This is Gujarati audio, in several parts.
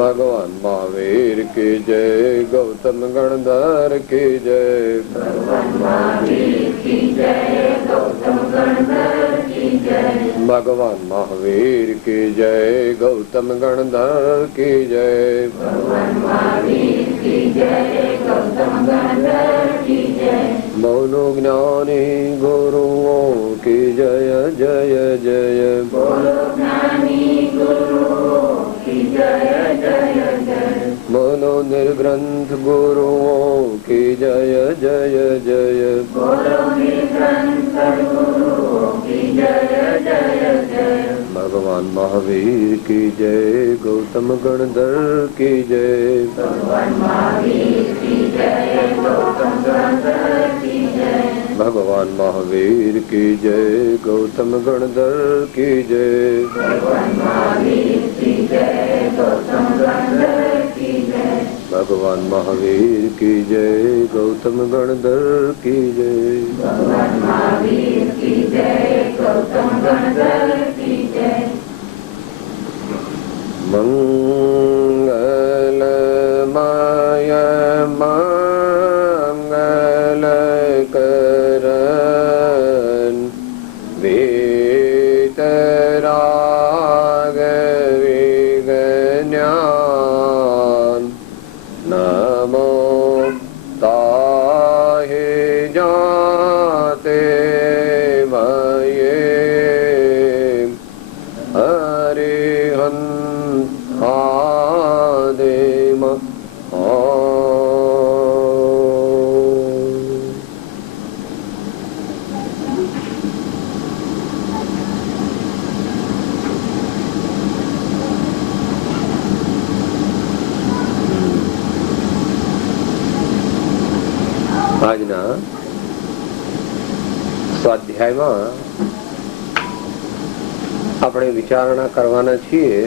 भगवान महावीर की जय, गौतम गणधर की जय, भगवान महावीर की जय, गौतम गणधर की जय, भगवान महावीर की जय, गौतम गणधर की जय, भगवान महावीर की जय, गौतम गणधर की जय, बोलो ज्ञानी गुरुओं की जय जय जय, बोलो ज्ञानी गुरुओं की जय जय जय, बोलो निर्ग्रंथ गुरुओं की जय जय जय, बोलो निर्ग्रंथ गुरुओं की जय जय जय, भगवान महावीर की जय, गौतम गणधर की जय, भगवान महावीर की जय, गौतम गणधर की जय, भगवान महावीर की जय, गौतम गणधर की जय, भगवान महावीर की जय, गौतम गणधर की जय, भगवान महावीर की जय, गौतम गणधर की जय, भगवान महावीर की जय, गौतम गणधर की जय। मंगलमय मंगल करन वीतराग विज्ञान, नमो ताहि जाते भये, हरिहंत आदिम આજના સ્વાધ્યાયમાં આપણે વિચારણા કરવાના છીએ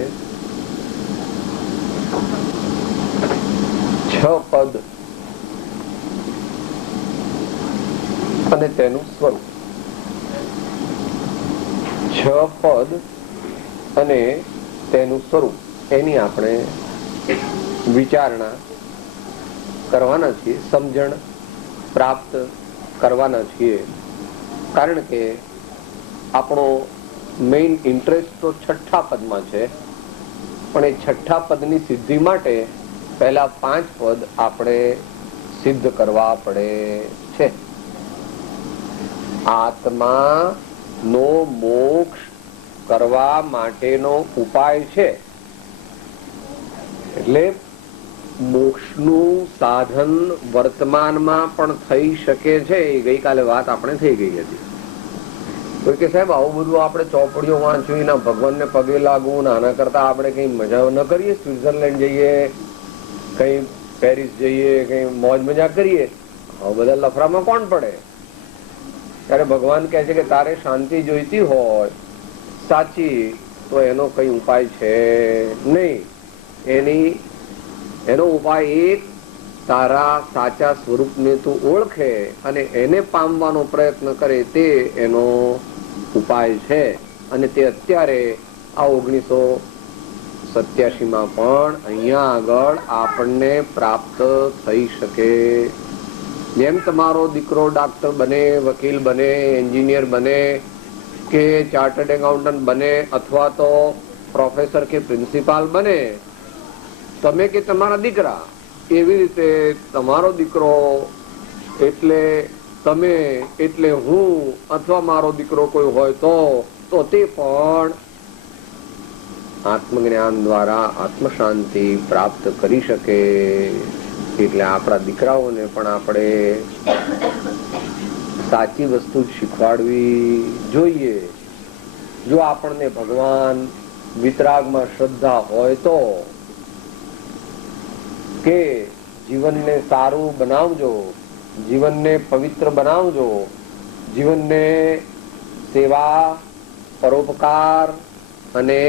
6 પદ અને તેનું સ્વરૂપ. 6 પદ અને તેનું સ્વરૂપ એની આપણે વિચારણા કરવાના છીએ, સમજણ પ્રાપ્ત કરવાના છીએ. કારણ કે આપણો મેઇન ઇન્ટરેસ્ટ તો 6થા પદમાં છે, પણ એ 6થા પદની સિદ્ધિ માટે પહેલા 5 પદ આપણે સિદ્ધ કરવા પડે છે. આત્માનો મોક્ષ કરવા માટેનો ઉપાય છે. એટલે મોક્ષનું સાધન વર્તમાનમાં પણ થઈ શકે છે. એ ગઈકાલે વાત આપણે થઈ ગઈ હતી. તો કે સાહેબ આવું બધું આપણે ચોપડીઓ વાંચવી ના ભગવાનને પગે લાગવું, આના કરતા આપણે કઈ મજા ન કરીએ, સ્વિટ્ઝરલેન્ડ જઈએ, કઈ પેરિસ જઈએ, કઈ મોજ મજા કરીએ, આવા બધા લફરામાં કોણ પડે? ત્યારે ભગવાન કહે છે કે તારે શાંતિ જોઈતી હોય સાચી તો એનો કઈ ઉપાય છે નહીં. એનો ઉપાય એક, તારા સાચા સ્વરૂપને તું ઓળખે અને એને પામવાનો પ્રયત્ન કરે તે એનો ઉપાય છે. અને તે અત્યારે આ 1987માં પણ અહીંયા આગળ આપણને પ્રાપ્ત થઈ શકે. જેમ તમારો દીકરો ડોક્ટર બને, વકીલ બને, એન્જિનિયર બને કે ચાર્ટર્ડ એકાઉન્ટન્ટ બને અથવા તો પ્રોફેસર કે પ્રિન્સિપાલ બને, તમે કે તમારા દીકરા, એવી રીતે તમારો દીકરો એટલે તમે એટલે હું અથવા મારો દીકરો કોઈ હોય તો તે પણ આત્મજ્ઞાન દ્વારા આત્મશાંતિ પ્રાપ્ત કરી શકે. એટલે આપણા દીકરાઓને પણ આપણે સાચી વસ્તુ શીખવાડવી જોઈએ. જો આપણને ભગવાન વિતરાગમાં શ્રદ્ધા હોય તો કે જીવનને સારું બનાવજો, જીવનને પવિત્ર બનાવજો, જીવનને સેવા, પરોપકાર અને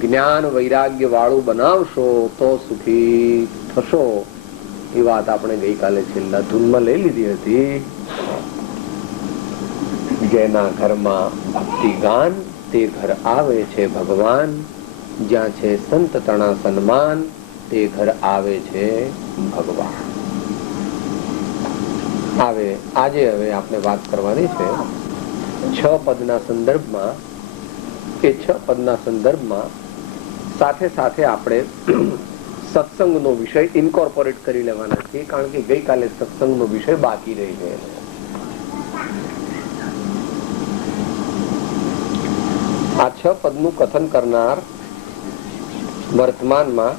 જ્ઞાન વૈરાગ્ય વાળું બનાવશો તો સુખી થશો. એ વાત આપણે ગઈકાલે છેલ્લા ધૂનમાં લઈ લીધી હતી. જેના ઘરમાં ભક્તિ ગાન તે ઘર આવે છે ભગવાન. જ્યાં છે સંત તણા સન્માન, તે ઘર આવે છે ભગવાન. આજે હવે આપણે વાત કરવાની છે 6 પદના સંદર્ભમાં. એ 6 પદના સંદર્ભમાં સાથે સાથે આપણે સત્સંગનો વિષય ઇન્કોર્પોરેટ કરી લેવાના છીએ, કારણ કે ગઈકાલે સત્સંગનો વિષય બાકી રહી ગયેલો. આ 6 પદનું કથન કરનાર વર્તમાનમાં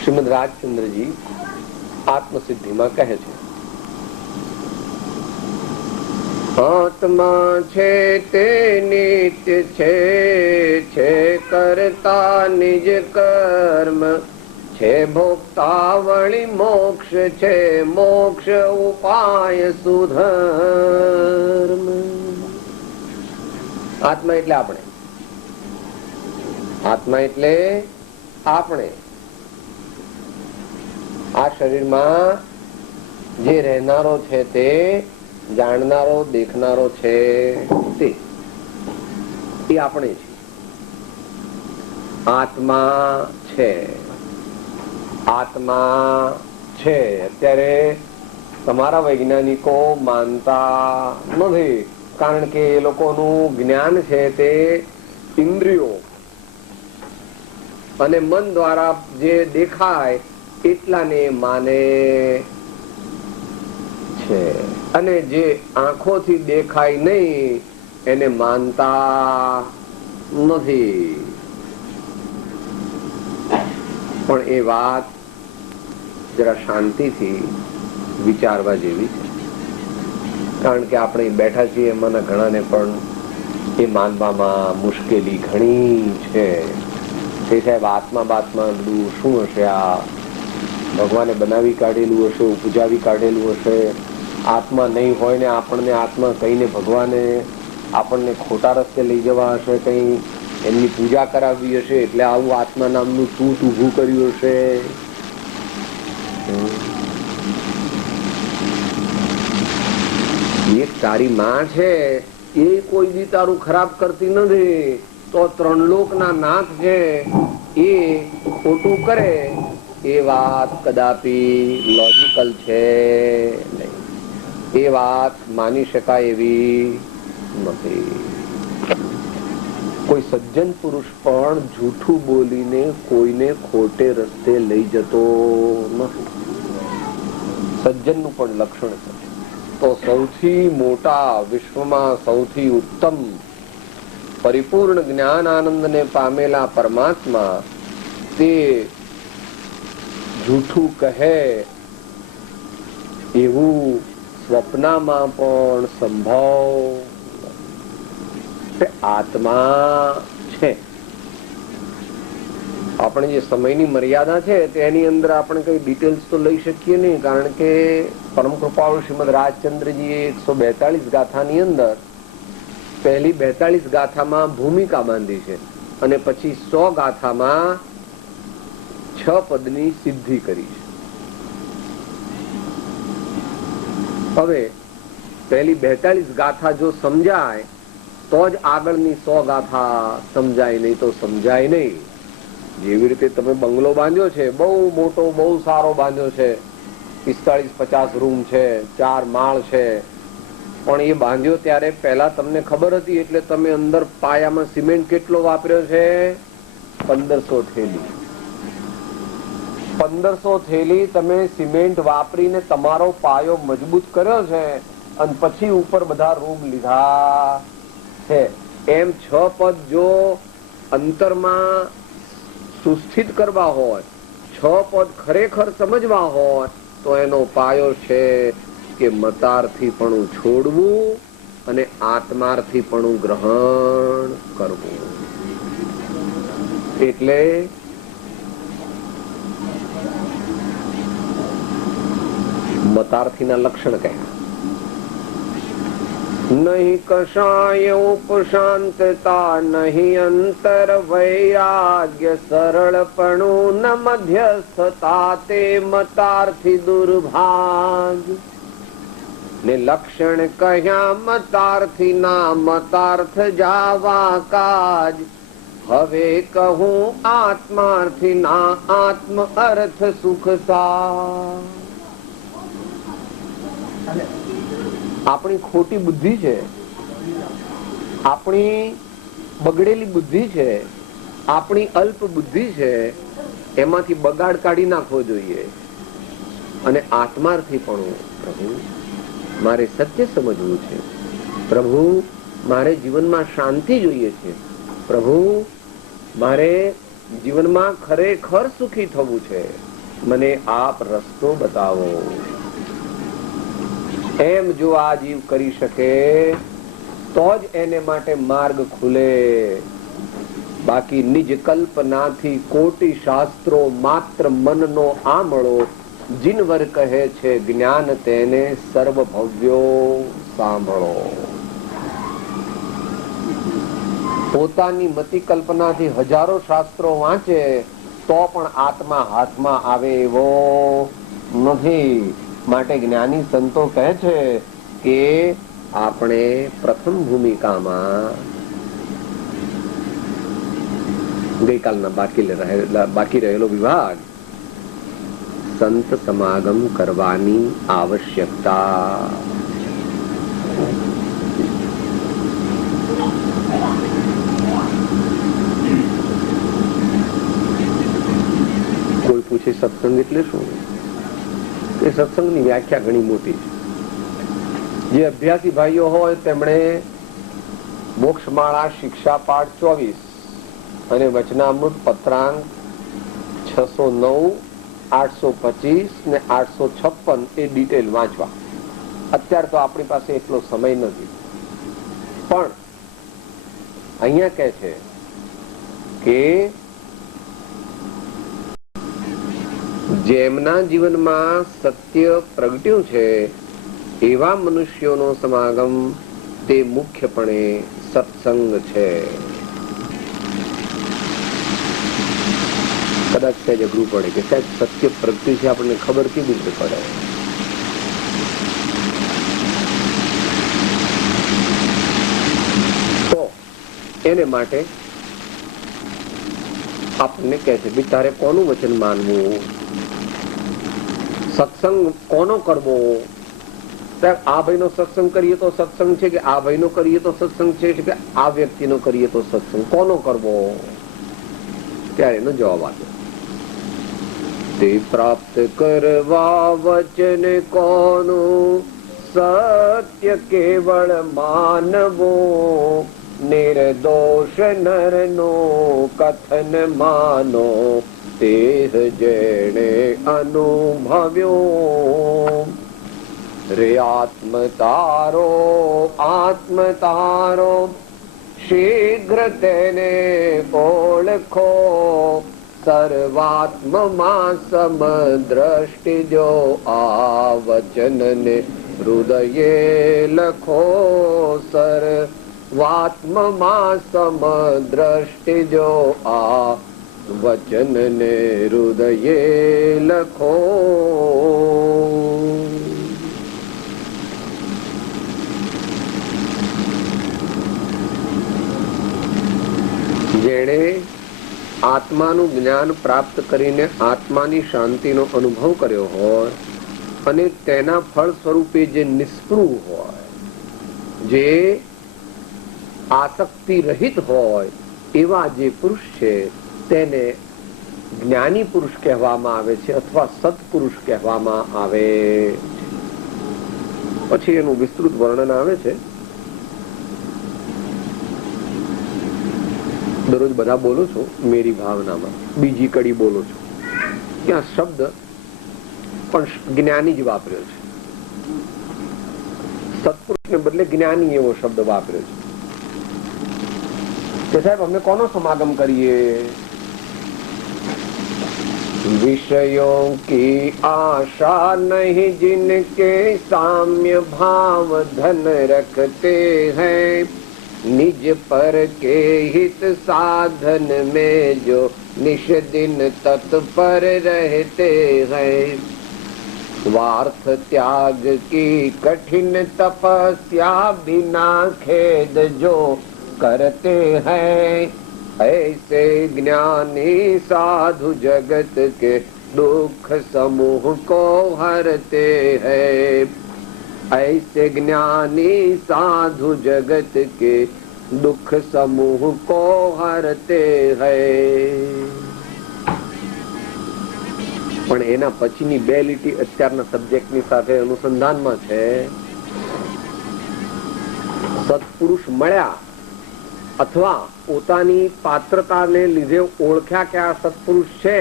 શ્રીમદ રાજચંદ્રજી આત્મસિદ્ધિમાં કહે છે, આત્મા છે તે નિત્ય છે કરતા નિજ કર્મ, છે ભોગતા વળી મોક્ષ છે, મોક્ષ ઉપાય સુધર્મ. આત્મા એટલે આપણે. આત્મા એટલે આપણે. આ શરીરમાં જે રહેનારો છે, તે જાણનારો દેખનારો છે, તે આપણે છે. આત્મા છે. આત્મા છે. અત્યારે તમારા વૈજ્ઞાનિકો માનતા નથી, કારણ કે એ લોકોનું જ્ઞાન છે તે ઇન્દ્રિયો અને મન દ્વારા જે દેખાય એટલાને માને છે, અને જે આંખોથી દેખાય નહીં એને માનતા નથી. પણ એ વાત જરા શાંતિથી વિચારવા જેવી છે, કારણ કે આપણે બેઠા છીએ એમાંના ઘણાને પણ એ માનવામાં મુશ્કેલી ઘણી છે. તે સાહેબ આત્મા બાત્મા બધું શું હશે? આ ભગવાને બનાવી કાઢેલું હશે, ઉપજાવી કાઢેલું હશે. આત્મા નહીં હોય ને આપણને આત્મા કહીને ભગવાને આપણને ખોટા રસ્તે લઈ જવા હશે, કઈ એમની પૂજા કરાવવી હશે, એટલે આવું આત્મા નામનું તૂટ ઊભું કર્યું હશે. એક તારી માં છે, એ કોઈ દી તારું ખરાબ કરતી નથી, તો 3 લોકના નાથ છે એ ખોટું કરે, એ વાત કદાપી લોજિકલ છે નહીં. એ વાત માની શકાય એવી નથી. કોઈ સજ્જન પુરુષ પણ જૂઠું બોલીને કોઈને ખોટે રસ્તે લઈ જતો નથી. સજ્જનનું પણ લક્ષણ છે. તો સૌથી મોટા, વિશ્વમાં સૌથી ઉત્તમ પરિપૂર્ણ જ્ઞાન આનંદને પામેલા પરમાત્મા તે જૂઠું કહે એવું સ્વપ્નમાં પણ સંભવ આત્મા છે. આપણે જે સમયની મર્યાદા છે તેની અંદર આપણે કઈ ડિટેલ્સ તો લઈ શકીએ નહીં, કારણ કે પરમ કૃપાળુ શ્રીમદ રાજચંદ્રજીએ 142 ગાથાની અંદર પહેલી 42 ગાથામાં ભૂમિકા બાંધી છે અને પછી 100 ગાથામાં 6 પદની સિદ્ધિ કરી છે. હવે પહેલી 42 ગાથા જો સમજાય તો જ આગળની 100 ગાથા સમજાય, નહીં તો સમજાય નહીં. જેવી રીતે તમે બંગલો બાંધ્યો છે, બહુ મોટો, બહુ સારો બાંધ્યો છે, 45-50 રૂમ છે, 4 માળ છે, પણ એ બાંધ્યો ત્યારે પહેલા તમને ખબર હતી એટલે તમે અંદર પાયામાં સિમેન્ટ કેટલો વાપર્યો છે? 1500 થેલી. 1500 થેલી તમે સિમેન્ટ વાપરીને તમારો પાયો મજબૂત કર્યો છે અને પછી ઉપર બધા રૂમ લીધા છે. એમ 6 પદ જો અંતરમાં સુસ્થિત કરવા હોય, 6 પદ ખરેખર સમજવા હોય તો એનો પાયો છે કે મતાર્થી પણ છોડવું અને આત્માર્થી પણ ગ્રહણ કરવું. એટલે મતાર્થીના લક્ષણ કયા? નહીં કશાય ઉપશાંતતા, નહીં અંતર વૈરાગ્ય, સરળપણું ન મધ્યસ્થતા, તે મતાર્થી દુર્ભાગ. ને લક્ષણ કહ્યા મતાર્થી ના, મતાર્થ જાવા કાજ, હવે કહું આત્માર્થી ના આત્મ અર્થ સુખ સા. આપણી ખોટી બુદ્ધિ છે, આપણી બગડેલી બુદ્ધિ છે, આપણી અલ્પ બુદ્ધિ છે, એમાંથી બગાડ કાઢી નાખવો જોઈએ. અને આત્માર્થી પણ પ્રભુ મારે સત્ય સમજવું છે, પ્રભુ મારે જીવનમાં શાંતિ જોઈએ છે, પ્રભુ મારે જીવનમાં ખરેખર સુખી થવું છે, મને આપ રસ્તો બતાવો. એમ જો આ જીવ કરી શકે તો જ એને માટે માર્ગ ખુલે. બાકી નિજ કલ્પનાથી કોટી શાસ્ત્રો માત્ર મનનો આમળો, જીનવર કહે છે જ્ઞાન તેને સર્વ ભવ્યો સાંભળો. પોતાની મતિ કલ્પનાથી હજારો શાસ્ત્રો વાંચે તો પણ આત્મા હાથમાં આવે એવો નથી. માટે જ્ઞાની સંતો કહે છે કે આપણે પ્રથમ ભૂમિકામાં ગઈકાલના બાકી રહેલો વિભાગ સંત સમાગમ કરવાની આવશ્યકતા. કોઈ પૂછે સત્સંગ એટલે શું? એ સત્સંગની વ્યાખ્યા ઘણી મોટી છે. જે અભ્યાસી ભાઈઓ હોય તેમણે મોક્ષમાળા શિક્ષા પાઠ 24 અને વચનામૃત પત્રાંક 609, 825 ને 856 એ ડિટેલ વાંચવા. અત્યારે તો આપણી પાસે એટલો સમય નથી, પણ અહીંયા કહે છે કે જેમના જીવનમાં સત્ય પ્રગટ્યું છે એવા મનુષ્યોનો સમાગમ તે મુખ્યપણે સત્સંગ છે. કદાચ સહેજ અઘરું પડે કે સાહેબ સત્ય પ્રગટ્યું છે આપણને ખબર કેવી રીતે પડે? તો એને માટે આપણને કહે છે ભાઈ તારે કોનું વચન માનવું, સત્સંગ કોનો કરવો? આ ભાઈનો સત્સંગ કરીએ તો સત્સંગ છે કે આ ભાઈનો કરીએ તો સત્સંગ છે કે આ વ્યક્તિનો કરીએ તો સત્સંગ? કોનો કરવો? ત્યારે એનો જવાબ આપ્યો, તે પ્રાપ્ત કરવા વચન કોનું સત્ય કેવળ માનવો, નિર્દોષ નરનો કથન માનો, તે જેણે અનુભવ્યો. રે આત્મ તારો શીઘ્ર તેને ઓળખો, સર્વાત્મમાં સમદ્રષ્ટિ જો આ વચનને હૃદયે લખો. સર્વાત્મમાં સમદ્રષ્ટિ જો આ વચનને હૃદયે લખો. જેણે આત્માનું જ્ઞાન પ્રાપ્ત કરીને આત્માની શાંતિનો અનુભવ કર્યો હોય અને તેના ફળ સ્વરૂપે જે નિસ્પૃહ હોય, જે આસક્તિ રહિત હોય એવા જે પુરુષ છે તેને જ્ઞાની પુરુષ કહેવામાં આવે છે અથવા સત્પુરુષ કહેવામાં આવે. પછી એનું વિસ્તૃત વર્ણન આવે છે. દરરોજ બધા બોલો છો મેરી ભાવનામાં, બીજી કડી બોલો છો, ત્યાં શબ્દ પણ જ્ઞાની જ વાપર્યો છે. સત્પુરુષને બદલે જ્ઞાની એવો શબ્દ વાપર્યો છે કે સાહેબ અમને કોનો સમાગમ કરીએ? विषयों की आशा नहीं जिनके साम्य भाव धन रखते हैं, निज पर के हित साधन में जो निश दिन तत्पर रहते हैं, स्वार्थ त्याग की कठिन तपस्या बिना खेद जो करते हैं, ऐसे ज्ञानी साधु जगत के दुख समूह को हरते हैं। ऐसे ज्ञानी साधु जगत के दुख समूह को हरते हैं। પણ એના પછીની બે લીટી અત્યારના સબ્જેક્ટની સાથે અનુસંધાનમાં છે. સત્પુરુષ મળ્યા અથવા પોતાની પાત્રતાને લીધે ઓળખ્યા કે આ સત્પુરુષ છે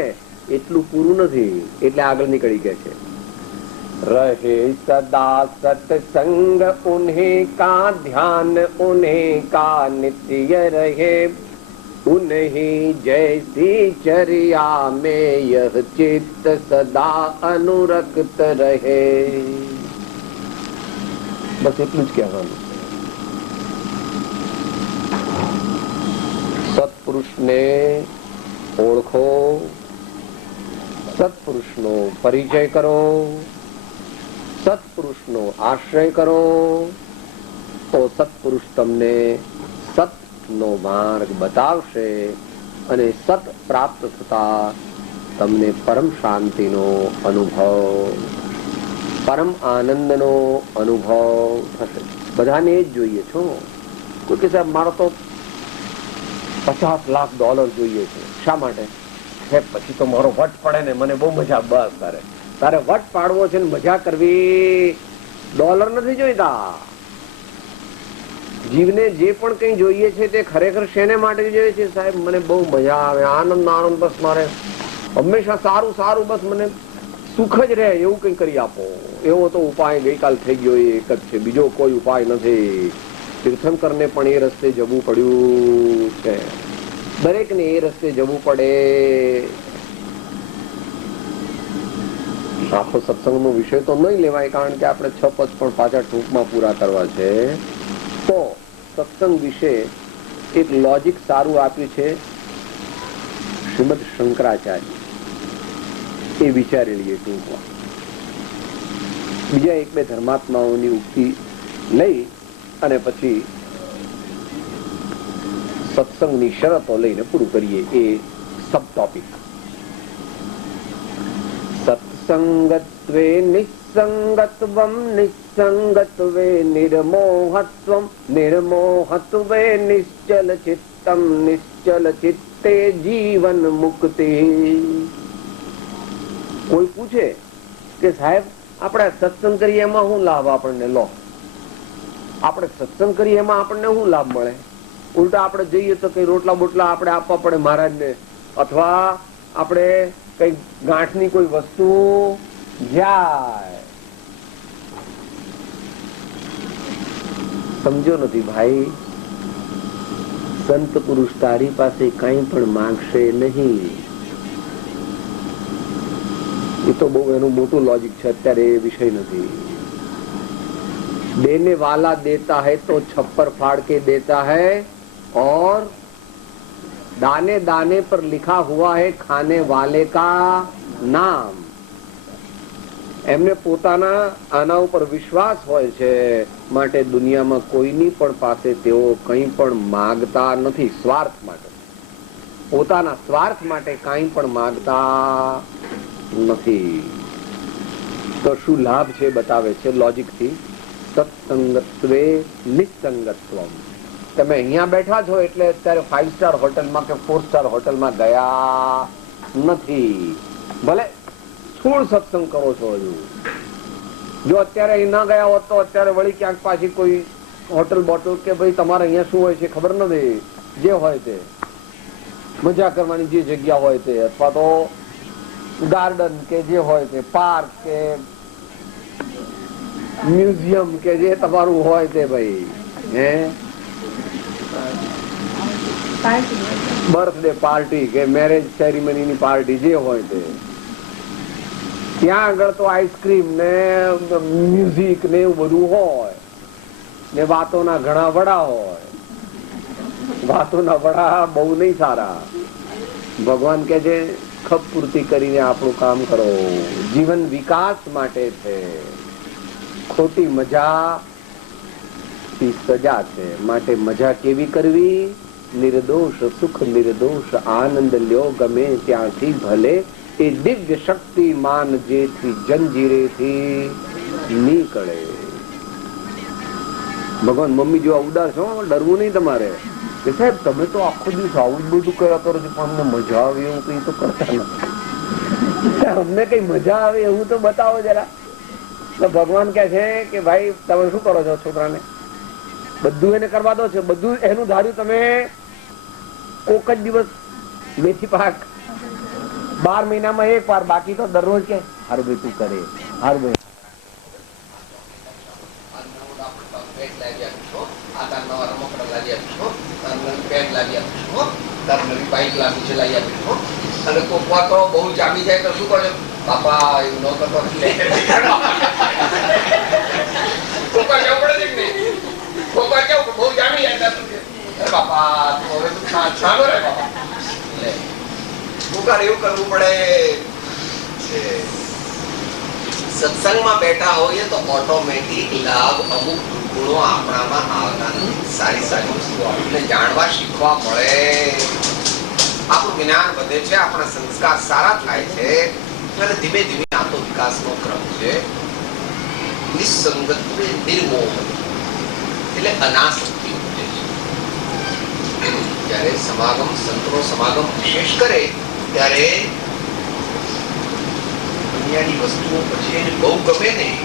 એટલું પૂરું નથી, એટલે આગળ નીકળી ગયા છે. રહે સદા સત્સંગ ઉन्हीं का ध्यान उन्हीं का नित्य रहे, उन्हीं जैसी चर्या में यह चित्त सदा अनुरक्त रहे. बस એટલું જ કહેવાનું. સત્પુરુષને ઓળખો, સત્પુરુષનો પરિચય કરો, સત્પુરુષનો આશ્રય કરો, તો સત્પુરુષ તમને સતનો માર્ગ બતાવશે અને સત પ્રાપ્ત થતા તમને પરમ શાંતિનો અનુભવ, પરમ આનંદનો અનુભવ થશે. બધાને જ જોઈએ છો. કોઈ કે સાહેબ મારો તો $50 લાખ જોઈએ છે. શા માટે? પછી તો મારો વટ પડે ને, મને બહુ મજા. બસ તારે વટ પાડવો છે ને મજા કરવી, ડોલર નથી જોઈતા. જીવને જે પણ કઈ જોઈએ છે તે ખરેખર શેને માટે જોઈએ છે? સાહેબ મને બહુ મજા આવે, આનંદ આનંદ, બસ મારે હંમેશા સારું સારું, બસ મને સુખ જ રહે એવું કઈ કરી આપો. એવો તો ઉપાય ગઈકાલ થઈ ગયો એ એક જ છે, બીજો કોઈ ઉપાય નથી. તીર્થંકરને પણ એ રસ્તે જવું પડ્યું છે. દરેકને એ રસ્તે જવું પડે. આખો સત્સંગનો વિષય તો નહીં લેવાય, કારણ કે આપણે 6 પદ પણ પાછા ટૂંકમાં પૂરા કરવા છે. તો સત્સંગ વિશે એક લોજિક સારું આપ્યું છે શ્રીમદ શંકરાચાર્ય. એ વિચારી લઈએ ટૂંકમાં. બીજા 1-2 ધર્માત્માઓની ઉક્તિ લઈ અને પછી સત્સંગની શરતો લઈને પૂરું કરીએ એ સબ ટોપિક. સત્સંગત્વે નિસંગત્વમ, નિસંગત્વે નિર્મોહત્વમ, નિર્મોહત્વે નિશ્ચલ ચિત્તમ, નિશ્ચલ ચિત્તે જીવન મુક્તિ. કોઈ પૂછે કે સાહેબ આપણે સત્સંગ કરીએ એમાં શું લાભ આપણને? લો, આપણે સત્સંગ કરીએ એમાં આપણને શું લાભ મળે? ઉલટા આપણે જઈએ તો કઈ રોટલા બોટલા આપણે આપવા પડે મહારાજને, અથવા આપણે કઈ ગાંઠની કોઈ વસ્તુ જાય. સમજો નથી ભાઈ. સંત પુરુષ તારી પાસે કઈ પણ માંગશે નહીં. એ તો બહુ એનું મોટું લોજિક છે, અત્યારે એ વિષય નથી. देने वाला देता है तो छप्पर फाड़ के देता है, और दाने दाने पर लिखा हुआ है खाने वाले का नाम. એમને પોતાના આના ઉપર વિશ્વાસ હોય છે, માટે દુનિયામાં કોઈની પણ પાસે તેઓ કંઈ પણ માગતા નથી. સ્વાર્થ માટે, પોતાના સ્વાર્થ માટે કંઈ પણ માગતા નથી. તો શું લાભ છે બતાવે છે લોજિકથી. સત્સંગત્વે નિસંગત્વમ. તમે અહીંયા બેઠા છો એટલે અત્યારે 5 સ્ટાર હોટલમાં કે 4 સ્ટાર હોટલમાં ગયા નથી. ભલે સ્થૂળ સત્સંગ કરો છો. હજુ જો અત્યારે અહીં ના ગયા હોત તો અત્યારે વળી ક્યાંક પાછી કોઈ હોટલ બોટલ કે ભાઈ તમારે અહીંયા શું હોય છે ખબર નથી, જે હોય તે મજા કરવાની જે જગ્યા હોય તે, અથવા તો ગાર્ડન કે જે હોય તે, પાર્ક કે મ્યુઝિયમ કે જે તમારું હોય તે, ભાઈ હે બર્થડે પાર્ટી કે મેરેજ સેરેમનીની પાર્ટી જે હોય તે, ત્યાં આગળ તો આઈસ્ક્રીમ ને મ્યુઝિક ને એવું બધું હોય ને વાતોના ઘણા વડા હોય. વાતોના વડા બહુ નહીં સારા. ભગવાન કે છે ખપ પૂર્તિ કરીને આપણું કામ કરો. જીવન વિકાસ માટે છે, ખોટી મજા થી સજા છે. માટે મજા કેવી કરવી? નિર્દોષ સુખ નિર્દોષ આનંદ લ્યો ગમે ત્યાંથી ભલે, એ દિવ્ય શક્તિમાન જેથી જંજીરેથી નીકળે. ભગવાન મમ્મી જેવા ઉદાર છો, ડરવું નહીં તમારે કે સાહેબ તમે તો આખો દિવસ આવું જ બધું કર્યા કરો છો પણ અમને મજા આવે એવું કઈ તો કરતા નથી. અમને કઈ મજા આવે એવું તો બતાવો જરા. તો ભગવાન કહે છે કે ભાઈ તમે શું કરો છો છોકરાને? બધું એને કરવા દો છો, બધું એનું ધાર્યું તમે કોક જ દિવસ મેથી પાક 12 મહિનામાં એક વાર, બાકી તો દરરોજ કે હારું ભાઈ તું કરે, હારું ભાઈ અને કોકમાં તો બહુ જામી જાય તો શું કરે બાપા એવું ન કરતો કોકમાં જવું પડે છે કે નહીં? કોકમાં કેવું બહુ જામી જાય બાપા હવે તું છાનો રે બાપા કોકમાં એવું કરવું પડે. સત્સંગમાં બેઠા હોઈએ તો ઓટોમેટિક લાભ અમુક ગુણો આપણામાં આવતા નથી. સારી સારી વસ્તુઓ આપણને જાણવા શીખવા મળે, આપણું જ્ઞાન વધે છે, આપણા સંસ્કાર સારા થાય છે અને ધીમે ધીમે આ તો વિકાસનો ક્રમ છે. નિસંગત નિર્મોહ એટલે અનાસક્તિ વધે છે. જ્યારે સમાગમ સંતનો સમાગમ વિશેષ કરે ત્યારે દુનિયાની વસ્તુઓ પછી એને બહુ ગમે નહીં.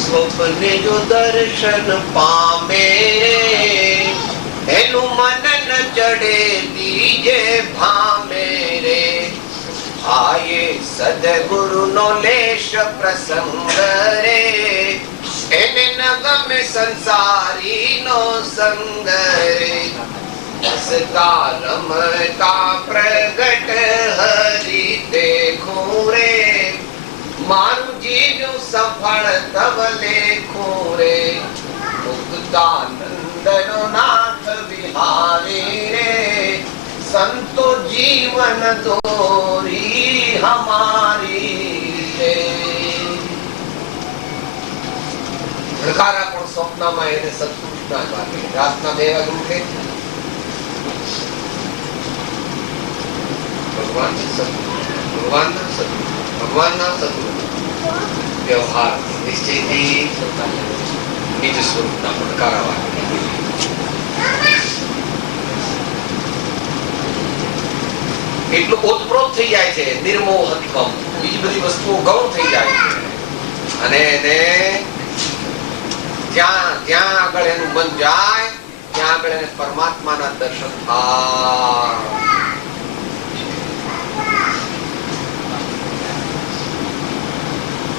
સ્વપ્ને જો દર્શન પામે એનું મન ન ચડે દીજે ભામે રે. આયે સદગુરુ નો લેશ પ્રસંગ રે એને ન ગમે સંસારી નો સંગ રે. હસતા રમતા પ્રગટ હરી દેખું રે મારું જીવ્યું સફળ તવ લેખું રે. મુક્તાનંદનો નાથ વિહારી રે સંતો જીવન દોરી હમારી રે. ભડકારા પણ સ્વપ્નમાં એને સત્પુરુષના લાગે. રાતના 2 વાગે ઉઠે ભગવાનના સદગુરુ વ્યવહાર નિશ્ચયથી નિજ સ્વરૂપના પડકારા વાગે. એટલું ઓતપ્રોત થઈ જાય છે. નિર્મોહત્વમ, બીજી બધી વસ્તુઓ ગૌણ થઈ જાય છે અને એને જ્યાં આગળ એનું મન જાય ત્યાં આગળ એને પરમાત્માના દર્શન થાય.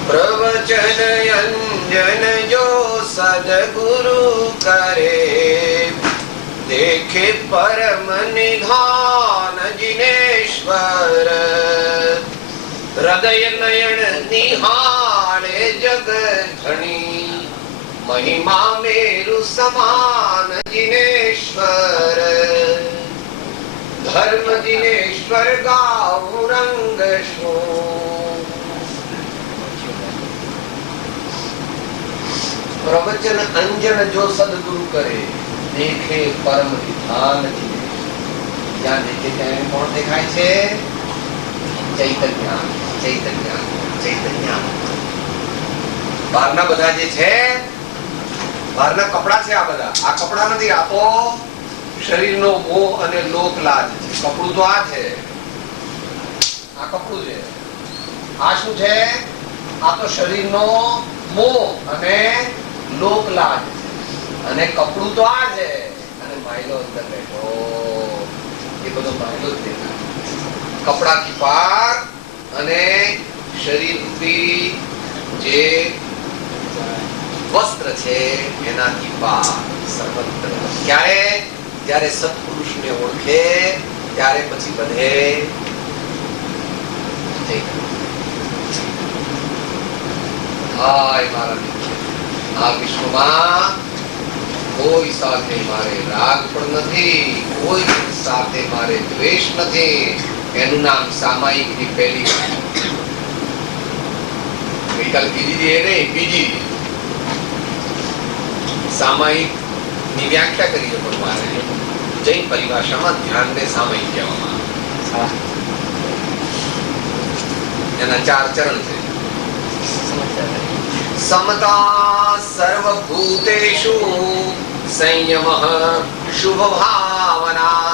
પ્રવચન અંજન જો સદગુરુ કરે દેખે પરમ નિધાન જિનેશ્વર. હૃદય નયન નિહાળે જગ ધણી મહિમા મેરુ સમાન જિનેશ્વર. ધર્મ જિનેશ્વર ગાઉ રંગ શું. પ્રવચન અંજન જો સદગુરુ કરે દેખે પરમ નિધાન જિનેશ્વર. જ્યાં દેખે ત્યાં કોણ દેખાય છે? ચૈતન્ય ચૈતન્ય ચૈતન્ય. બહારના બધા જે છે બહારના કપડા છે, આ બધા આ કપડા નથી, આ તો શરીરનો મોહ અને લોક લાજ છે. કપડું તો આ છે, આ કપડું છે. આ શું છે? આ તો શરીરનો મોહ અને લોક લાજ છે. અને કપડું તો આ છે અને માયલો અંદર બેઠો એ બધો માયલો જ દેખાય. કપડાથી પાર અને શરીર રૂપી જે વસ્ત્ર છે એનાથી પાર સર્વત્ર. ક્યારે? જ્યારે સત્પુરુષને ઓળખે ત્યારે પછી બધે આ વિશ્વમાં કોઈ સાથે મારે રાગ પણ નથી, કોઈ સાથે મારે દ્વેષ નથી. એનું નામ સામાયિક ની પહેલી ગઈકાલ કીધી એ નહીં, બીજી સામાયિક ની વ્યાખ્યા કરી છે ભગવાને. જૈન પરિભાષામાં ધ્યાનને સામાયિક કહેવામાં આવે. એના 4 ચરણ છે. સમતા સર્વભૂતેષુ સંયમઃ શુભ ભાવના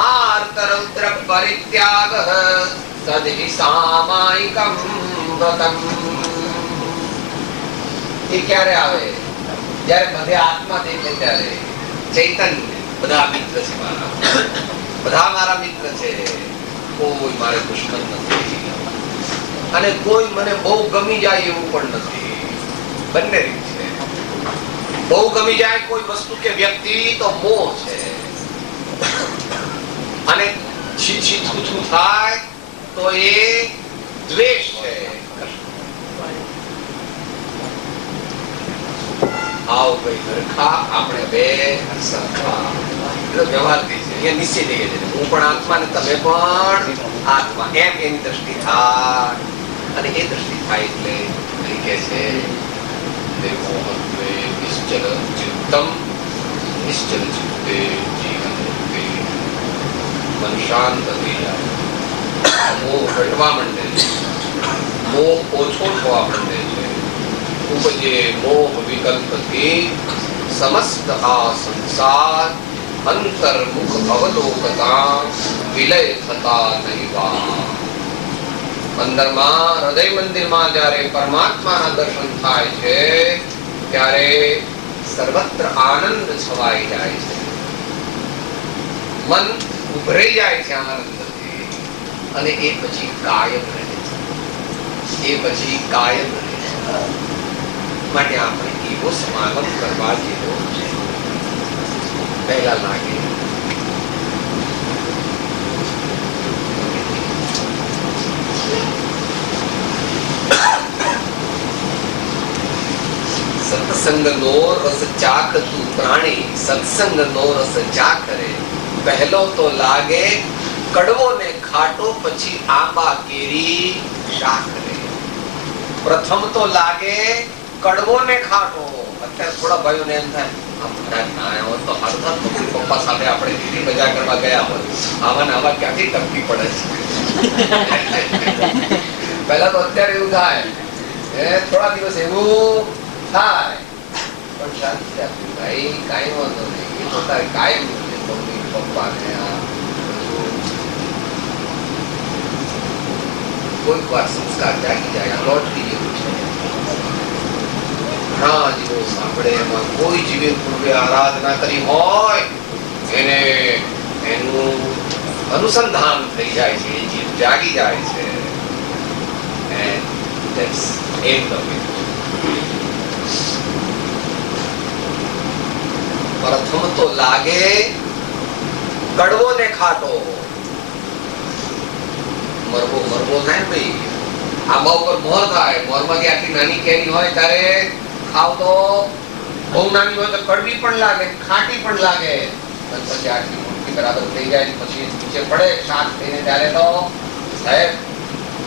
આર્તરૌદ્ર પરિત્યાગઃ તદ્ સામાયિકં વ્રતમ. એ ક્યારે આવે? જ્યારે બધે આત્મા દેખે ત્યારે. ચૈતન્ય બધા મિત્ર છે મારા, બધા મારા મિત્ર છે, કોઈ મારે દુશ્મન નથી અને કોઈ મને બહુ ગમી જાય એવું પણ નથી. બંને રીત છે. બહુ ગમી જાય કોઈ વસ્તુ કે વ્યક્તિ તો મોહ છે, અને છી છી થૂ થૂ થાય તો એ દ્વેષ છે. આવ ભાઈ સરખા આપણે બે સરખા. એટલે વ્યવહારથી છે. અહીંયા નિશ્ચય થઈ છે, હું પણ આત્મા ને તમે પણ આત્મા, એમ એની દ્રષ્ટિ થાય. અને એ દ્રષ્ટિ થાય એટલે અહીં કે છે નિશ્ચલ ચિત્તમ નિશ્ચલ ચિત્તે જીવન મુક્તિ. મન શાંત થઈ જાય, મોહ ઘટવા માંડે છે, મોહ ઓછો થવા માંડે છે. ઉપજે મોહ વિકલ્પથી સમસ્ત આ સંસાર અંતર્મુખ અવલોકતા વિલય થતા નહીવા. અંદરમાં હૃદય મંદિરમાં જ્યારે પરમાત્માના દર્શન થાય છે ત્યારે સર્વત્ર આનંદ છવાઈ જાય છે. મન ઉભરાઈ જાય છે આનંદથી, અને એ પછી કાયમ રહે છે. એ પછી કાયમ રહે છે. માટે આપણે એવો સમાગમ કરવા જેવો છે. પહેલા લાગે સત્સંગનો રસ ચાખતું પ્રાણી સત્સંગનો રસ ચાખરે. પહેલો તો લાગે કડવો ને ખાટો, પછી આંબા કેરી શાખરે. પ્રથમ તો લાગે કડવો ને ખાટો. અત્યારે થોડા ભાઈઓને એમ થાય પપ્પા સાથે આપણે દીદી મજા કરવા ગયા હોય, આવા ને આવા ક્યાંથી ટપકી પડે છે. પહેલા તો અત્યારે એવું થાય, થોડા દિવસ એવું થાય, પણ શાંતિ આપી ભાઈ કાંઈ વાંધો નહીં. એ તો તારે કાયમ મમ્મી પપ્પા ને કોઈક વાર સંસ્કાર જાગી જાય. આ લોટરી જેવું છે. ઘણા જીવો સાંભળે, એમાં કોઈ જીવે પૂર્વે આરાધના કરી હોય એને એનું અનુસંધાન થઈ જાય છે, એ જીવ જાગી જાય છે. And that's end of it. પ્રથમ તો લાગે કડવો ને ખાટો. મરવો મરવો થાય ને ભાઈ, આંબા ઉપર મોર થાય, મોર માંથી આટલી નાની કેરી હોય ત્યારે ખાવ તો બહુ નાની હોય તો કડવી પણ લાગે, ખાટી પણ લાગે. પછી આટલી મોટી બરાબર થઈ જાય, પછી નીચે પડે શાક થઈને ત્યારે તો સાહેબ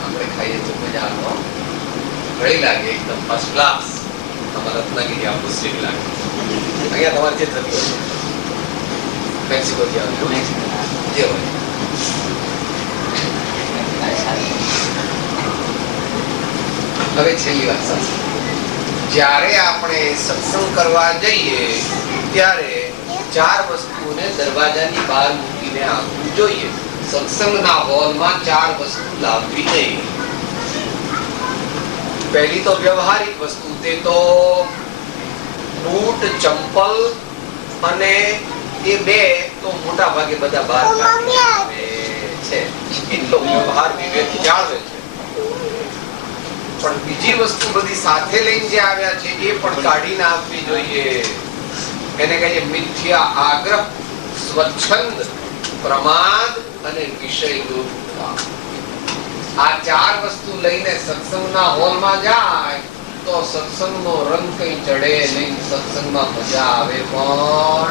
આપણે ખાઈએ તો મજા આવે, ઘણી લાગે, એકદમ ફર્સ્ટ ક્લાસ. તમારા રત્નાગીરી આપણું સ્વીટ લાગે. અહીંયા તમારે જે થતું હોય મેક્સિકો જે હોય. હવે છેલ્લી વાત સાચી. જ્યારે આપણે સત્સંગ કરવા જઈએ ત્યારે 4 વસ્તુને દરવાજાની બહાર મૂકીને આવવું જોઈએ. સત્સંગના હોલમાં 4 વસ્તુ લાવવી નહીં. પહેલી તો વ્યવહારિક વસ્તુ, તે તો બૂટ, ચંપલ અને એ 2 તો મોટા ભાગે બધા બહાર કાઢે છે. એ તો વ્યવહાર વિવેક જાળવે છે. પણ બીજી વસ્તુ બધી સાથે લઈને જે આવ્યા છે એ પણ કાઢીને આપવી જોઈએ. એને કહીએ મિથ્યા આગ્રહ, સ્વચ્છંદ, પ્રમાદ અને વિષય દુર્ગા. આ 4 વસ્તુ લઈને સત્સંગના હોલમાં જાય તો સત્સંગનો રંગ કઈ ચડે નહીં, સત્સંગમાં મજા આવે પણ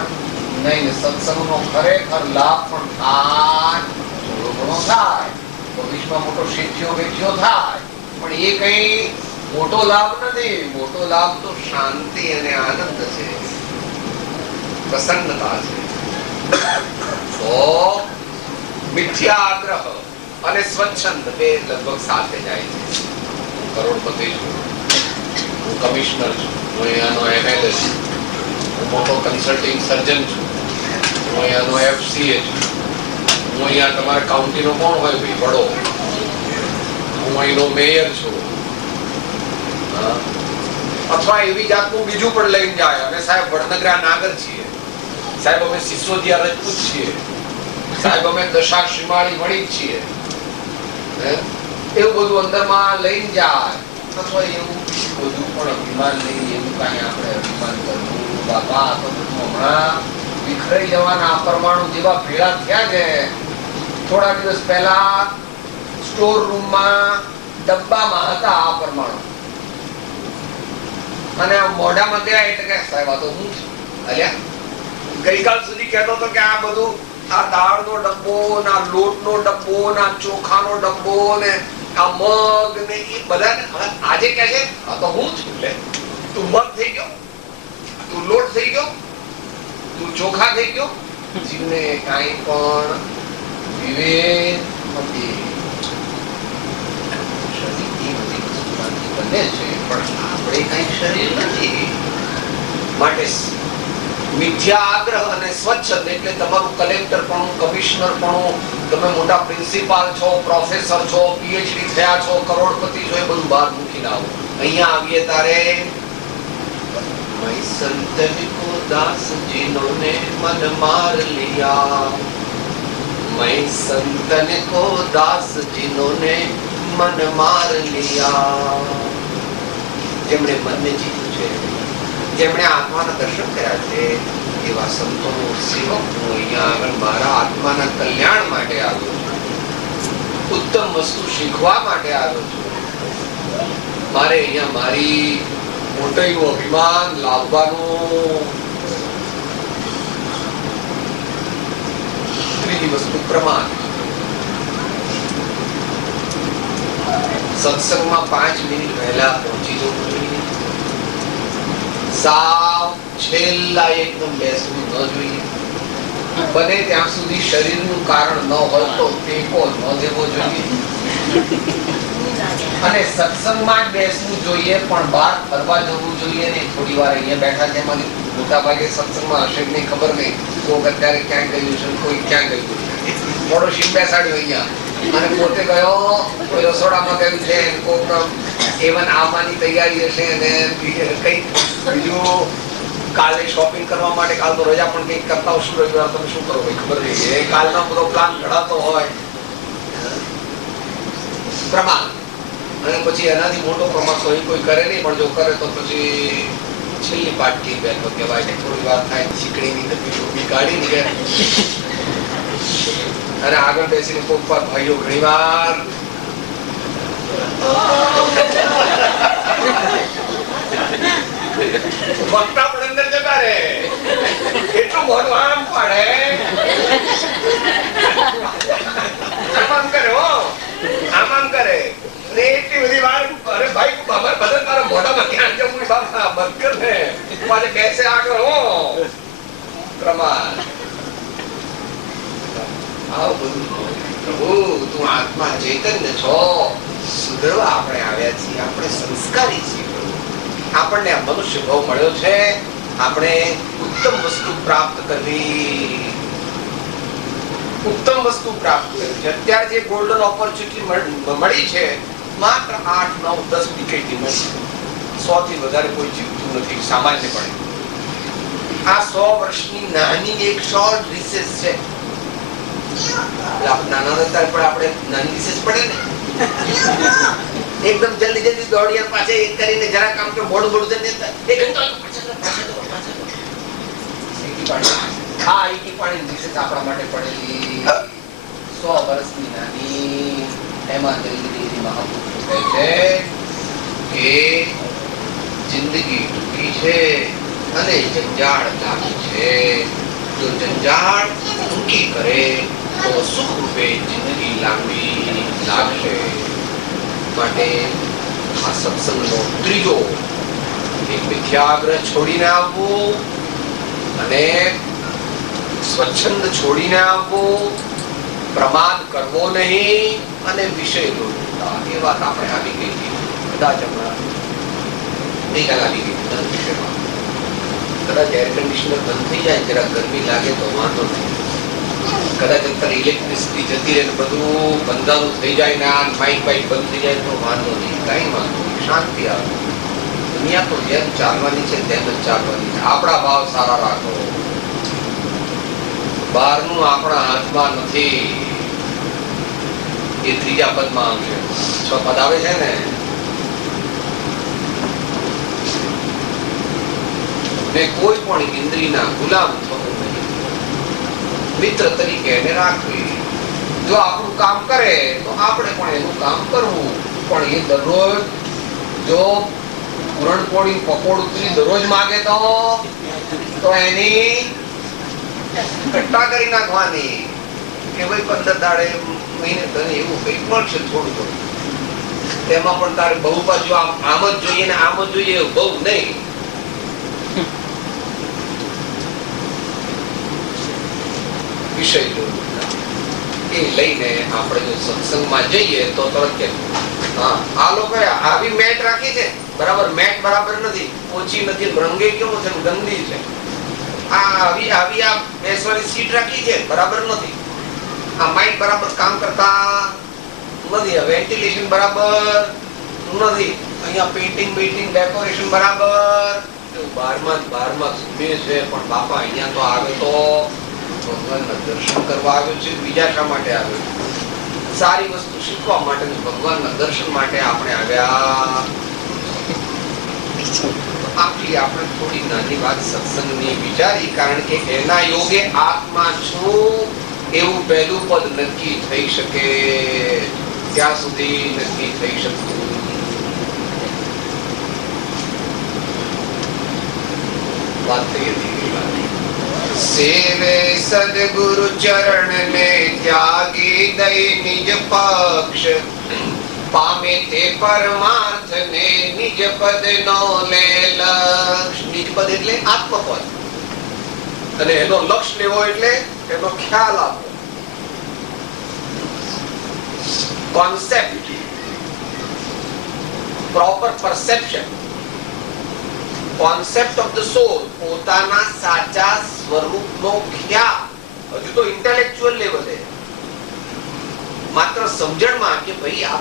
નહીં, સત્સંગનો ખરેખર લાભ પણ થાય, થોડો ઘણો થાય. ભવિષ્યમાં મોટો શીખ્યો થાય, પણ એ કઈ મોટો લાભ નથી. મોટો લાભ તો શાંતિ અને આનંદ છે. પ્રસન્નતા છે. તો મિથ્યા આગ્રહ અને સ્વચ્છંદ બે લગભગ સાથે જાય છે. હું કરોડપતિ છું, હું કમિશનર છું, હું અહીંયાનો MLA છું, હું મોટો કન્સલ્ટિંગ સર્જન છું, હું અહીંયાનો FCA છું, હું અહીંયા તમારા કાઉન્ટીનો કોણ હોય ભાઈ વડો, હું અહીંનો મેયર છું. અથવા એવી જાતનું બીજું પણ લઈને જાય અને સાહેબ વડનગરા નાગર છીએ, સાહેબ અમે સિસોદિયા રજપૂત છીએ, સાહેબ અમે દશા શ્રીમાળી વણિક છીએ, એવું બધું અંદરમાં લઈને જાય. અથવા એવું બધું પણ અભિમાન લઈને એવું કાંઈ આપણે અભિમાન કરવું બાબા તો હમણાં વિખરાઈ જવાના પરમાણુ જેવા ભેળા થયા છે. થોડા દિવસ પહેલા સ્ટોર રૂમમાં ડબ્બામાં હતા આ પરમાણુ અને મોઢામાં ગયા એટલે કે સાહેબ આ તો હું છું. અલ્યા ગઈકાલ સુધી કહેતો હતો કે આ બધું આ દાળનો ડબ્બો ના લોટનો ડબ્બો ના ચોખાનો ડબ્બો ને આ મગ ને એ બધા આજે કહે છે આ તો હું છું. એટલે તું મગ થઈ ગયો, તું લોટ થઈ ગયો, તું ચોખા થઈ ગયો. જીવને કાંઈ પણ વિવેક નથી. બને છે પણ આપણે કઈ શરીર નથી. માટે મિથ્યા આગ્રહ અને સ્વચ્છંદ એટલે તમારું કલેક્ટર પણ, કમિશનર પણ, તમે મોટા પ્રિન્સિપાલ છો, પ્રોફેસર છો, PhD થયા છો, કરોડપતિ છો, એ બધું બહાર મૂકીને આવો. અહીંયા આવીએ તારે मैं संतन को दास जिन्होंने मन मार लिया, मैं संतन को दास जिन्होंने मन मार लिया. જેમણે મનને જીત્યું છે, જેમણે આત્માના દર્શન કર્યા છે, એવા સંતોનો સેવક હું અહીંયા આગળ મારા આત્માના કલ્યાણ માટે આવ્યો છું, ઉત્તમ વસ્તુ શીખવા માટે આવ્યો છું. મારે અહીંયા મારી મોટઈનું અભિમાન લાવવાનું. ત્રીજી વસ્તુ પ્રમાણ. સત્સંગમાં 5 મિનિટ પહેલા પહોંચી જવું જોઈએ. સાવ છેલ્લા એકદમ બેસવું ન જોઈએ. બને ત્યાં સુધી શરીરનું કારણ ન હોય તો ટેકો ન દેવો જોઈએ. અને સત્સંગમાં જ બેસવું જોઈએ, પણ બહાર ફરવા જવું જોઈએ નહીં. થોડી વાર અહીંયા બેઠા છે, મને મોટા ભાગે સત્સંગમાં હશે નહીં, ખબર નહીં. કોક અત્યારે ક્યાં ગયું છે, કોઈ ક્યાં ગયું છે. પડોશી બેસાડ્યો અહીંયા અને પોતે ગયો, કોઈ રસોડામાં ગયું છે, કોક એવન આવવાની તૈયારી હશે અને કઈ બીજું કાલે શોપિંગ કરવા માટે. કાલ તો રજા પણ કંઈક કરતા શું રવિવાર તમે શું કરો ભાઈ ખબર નહીં. એ કાલનો બધો પ્લાન ઘડાતો હોય. પ્રમાણ. અને પછી એનાથી મોટો પ્રમાણ તો કોઈ કરે નહીં, પણ જો કરે તો પછી છેલ્લી પાટકી બેઠો કહેવાય કે થોડી વાર થાય ચીકણીની ટોપી કાઢીને કે અને આગળ બેસીને કોક વાર ભાઈઓ ઘણી વાર વક્તા પણ અંદર જતા રહે, એટલું મોઢું આમ પાડે, આમ કરે, હો આમ કરે. એટલી બધી વાર અરે ભાઈ બદલ મારા મોઢામાં ક્યાં જવું બાપા બંધ કર ને પાછે બેસે આગળ. હો પ્રમાણ. આવું બધું પ્રભુ તું આત્મા ચૈતન્ય છો, સુધરવા આપણે આવ્યા છીએ, આપણે સંસ્કારી છીએ. આપણને મનુષ્ય ભાવ મળ્યો છે, આપણે ઉત્તમ વસ્તુ પ્રાપ્ત કરવી, ઉત્તમ વસ્તુ પ્રાપ્ત કરવી છે. અત્યારે જે ગોલ્ડન ઓપોર્ચ્યુનિટી મળી છે, માત્ર 8, 9, 10 ટિકિટ મળી. 100 થી વધારે કોઈ જીવતું નથી સામાન્યપણે. આ 100 વર્ષની નાની એક શોર્ટ રિસેસ છે. નાના હતા પણ આપણે નાની રિસેસ પડે ને, એકદમ જલ્દી જલ્દી દોડીએ પાછે એક કરીને જરા કામ કે મોડું મોડું થઈને એક ઘંટો પાણી રિસેસ આપણા માટે પડેલી 100 વર્ષની નાની. એમાં જલ્દી મહાપુરુષો કહે છે કે જિંદગી ટૂંકી છે અને જંજાળ લાગી છે. જો જંજાળ ટૂંકી કરે તો સુખ રૂપે જિંદગી લાંબી લાગશે. માટે આ સત્સંગનો ત્રીજો એક મિથ્યાગ્રહ છોડીને આવવું અને સ્વચ્છંદ છોડીને આવવું, પ્રમાદ કરવો નહીં અને વિષય લોભતા, એ વાત આપણે આવી ગઈ હતી કદાચ હમણાં ગઈકાલ આવી ગઈ વિષયમાં. કદાચ એર કન્ડિશનર બંધ થઈ જાય, જરા ગરમી લાગે તો વાંધો નહીં. કદાચ અત્યારે ઇલેક્ટ્રિસિટી જતી રહે, બધું બંધારું થઈ જાય ને આ માઇક બાઇક બંધ થઈ જાય તો વાંધો નહીં, કઈ વાંધો નહીં, શાંતિ આવે. દુનિયા તો જેમ ચાલવાની છે તેમ જ ચાલવાની છે. આપણા ભાવ સારા રાખો, બહારનું આપણા હાથમાં નથી. એ ત્રીજા પદમાં આવશે. 6 પદ આવે છે ને. ને કોઈ પણ ઇન્દ્રિયના ગુલામ થવું નહીં, મિત્ર તરીકે એને રાખવી. જો આપણું કામ કરે તો આપણે પણ એનું કામ કરવું. પણ એ દરરોજ જો પૂરણપોળી પકોડું દરરોજ માગે તો એની કટ્ટા કરી નાખવાની કે ભાઈ 15 દાડે મહિને તને એવું કંઈક મળશે થોડું થોડું. તેમાં પણ તારે બહુ બાજુ આમ જ જોઈએ ને આમ જ જોઈએ બહુ નહીં. વિષય એ લઈને આપણે જો સત્સંગમાં જઈએ તો તરત કે આ લોકોએ આવી મેટ રાખી છે, બરાબર મેટ બરાબર નથી, ઓછી નથી, રંગે કેવો છે, ગંદી છે. આવી આ બેસવાની સીટ રાખી છે, બરાબર નથી. આ માઇક બરાબર કામ કરતા નથી, વેન્ટિલેશન બરાબર નથી, અહીંયા પેઇન્ટિંગ ડેકોરેશન બરાબર. બારમાં સુબે છે, પણ બાપા અહીંયા તો આવે તો ભગવાનના દર્શન કરવા આવ્યો છે. બીજા શા માટે આવ્યો? સારી વસ્તુ શીખવા માટે, ભગવાનના દર્શન માટે આપણે આવ્યા. આટલી આપણે થોડી નાની વાત સત્સંગની વિચારી, કારણ કે એના યોગે આત્મા છું એવું પહેલું પદ નક્કી થઈ શકે ત્યાં સુધી નક્કી થઈ શકતું. વાત થઈ હતી સેવે સદગુરુ ચરણ ને ત્યાગી દઈ નિજ પક્ષ, પામે તે પરમાર્થ ને નિજ પદ નો લે લક્ષ. નિજ પદ એટલે આત્મપદ, અને એનો લક્ષ્ય લેવો એટલે એનો ખ્યાલ આપવો. Concept, proper perception, concept of the સોલ, પોતાના સાચા સ્વરૂપનો ખ્યાલ. હજુ તો ઇન્ટેલેક્ચ્યુઅલ લેવલે, માત્ર સમજણમાં કે ભાઈ આ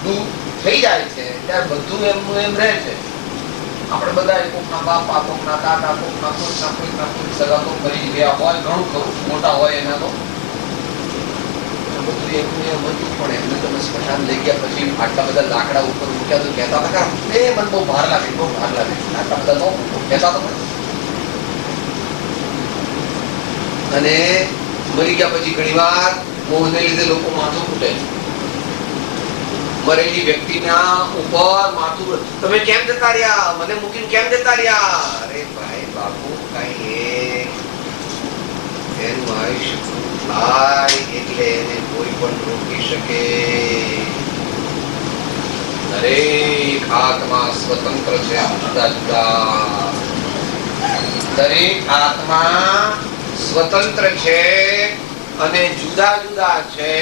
બધું થઈ જાય છે ત્યારે બધું એમનું એમ રહે છે. આપણે બધા કોકના બાપા, કોકના દાદા, કોકના કોઈ સગા તો કરી ગયા હોય, ઘણું ખરું મોટા હોય એના તો બધું એમનું એમ હતું. પણ એમને તમે સ્મશાન લઈ ગયા પછી આટલા બધા લાકડા ઉપર મૂક્યા તો કહેતા હતા કે મને બહુ ભાર લાગે, બહુ ભાર લાગે. આટલા બધા તો કહેતા હતા. અને મરી ગયા પછી ઘણી વાર મોહને લીધે લોકો માથું ફૂટે. મરેલી વ્યક્તિના ઉપર માથું, તમે કેમ જતા રહ્યા, મને મૂકીને કેમ જતા રહ્યા? અરે ભાઈ બાપુ, કઈ એનું આયુષ્ય થાય એટલે એને કોઈ પણ રોકી શકે. દરેક આત્મા સ્વતંત્ર છે, જુદા જુદા. દરેક આત્મા સ્વતંત્ર છે અને જુદા જુદા છે.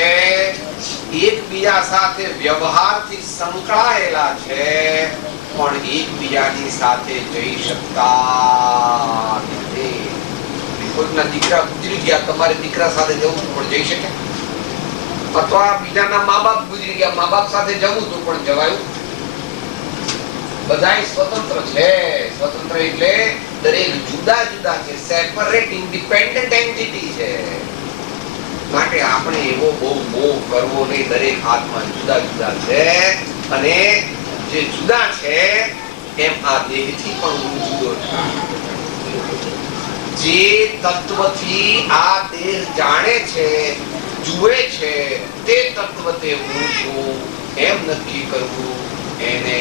એકબીજા સાથે વ્યવહારથી સંકળાયેલા છે, પણ એકબીજાની સાથે જઈ શકતા નથી. કોઈના દીકરા ગુજરી ગયા, તમારે દીકરા સાથે જવું પણ જઈ શકે, અથવા બીજાના મા બાપ ગુજરી ગયા, મા બાપ સાથે જવું તો પણ જવાયું. બધા સ્વતંત્ર છે. સ્વતંત્ર એટલે દરેક જુદા જુદા છે, સેપરેટ ઇન્ડિપેન્ડન્ટ એન્ટિટી છે. માટે આપણે એવો બહુ મોહ કરવો નહીં. દરેક આત્મા જુદા જુદા છે, અને જે જુદા છે એમ આ દેહથી પણ જુદો છે. જે તત્વથી આ દેહ જાણે છે, જુએ છે, તે તત્વ તે હું છું એમ નક્કી કરવું, એને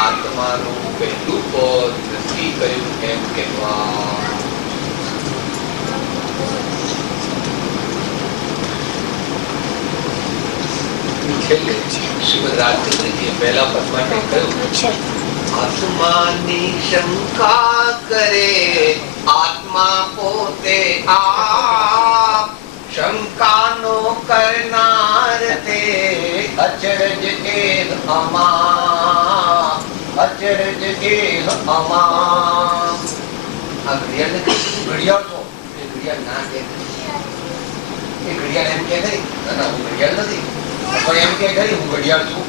આત્માનું પહેલું પદ નક્કી કર્યું એમ કહેવા. શ્રીમદ રાજચંદ્રજીએ પહેલા પદમાં કહ્યું, આત્માની શંકા કરે આત્મા પોતે આપ શંકાનો કરનાર તે અચરજ કેહ અમા અચરજ કેહ અમા. આ ઘડિયાળ ને ઘડિયાળ છો એ ઘડિયાળ ના કે એ ઘડિયાળ એમ કે નહીં ના હું ઘડિયાળ નથી પણ એમ કે ખરી હું ઘડિયાળ છું.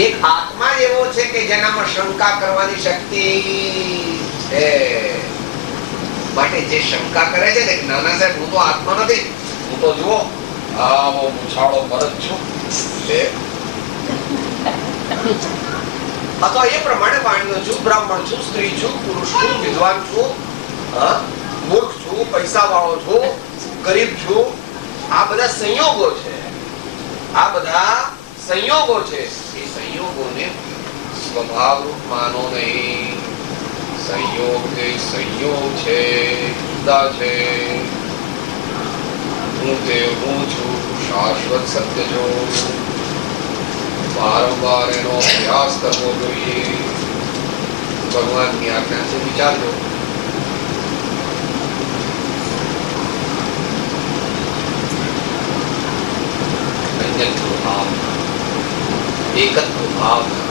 એક આત્મા એવો છે કે જેનામાં શંકા કરવાની શક્તિ છે. માટે જે શંકા કરે છે ને નાના સાહેબ હું તો આત્મા નથી, હું તો જુઓ આવો મૂછાળો મરદ છું, અથવા એ પ્રમાણે વાણ્યો છું, બ્રાહ્મણ છું, સ્ત્રી છું, પુરુષ છું, વિદ્વાન છું, મૂર્ખ છું, પૈસા વાળો છું, ગરીબ છું. આ બધા સંયોગો છે. આ બધા સંયોગો છે. એ સંયોગોને સ્વભાવ રૂપ માનો નહીં. સંયોગ તે સંયોગ છે, જુદા છે. હું તે હું છું, શાશ્વત સત્ય છું. વારંવાર એનો અભ્યાસ કરવો જોઈએ. ભગવાનની આજ્ઞાથી વિચારજો. એકત્વ ભાવના,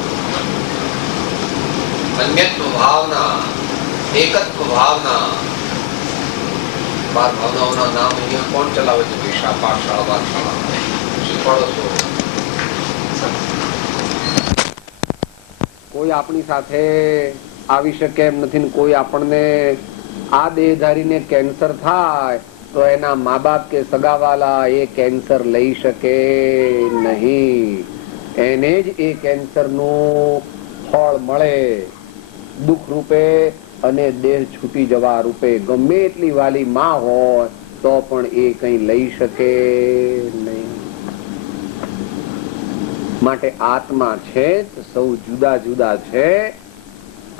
અન્યત્વ ભાવના, એકત્વ ભાવના. 12 ભાવનાઓના નામ અહીંયા કોણ ચલાવે છે? વિશા પાઠશાળા પાઠશાળા શીખવાડો છો. કોઈ આપણી સાથે આવી શકે એમ નથી ને કોઈ આપણને આ દેહધારીને કેન્સર થાય તો એના મા બાપ કે સગાવાલા એ કેન્સર લઈ શકે નહીં. એને જ એ કેન્સર નું ફળ મળે દુઃખ રૂપે અને દેહ છૂટી જવા રૂપે. ગમે એટલી વાલી માં હોય તો પણ એ કઈ લઈ શકે નહીં. માટે આત્મા છે સૌ જુદા જુદા છે.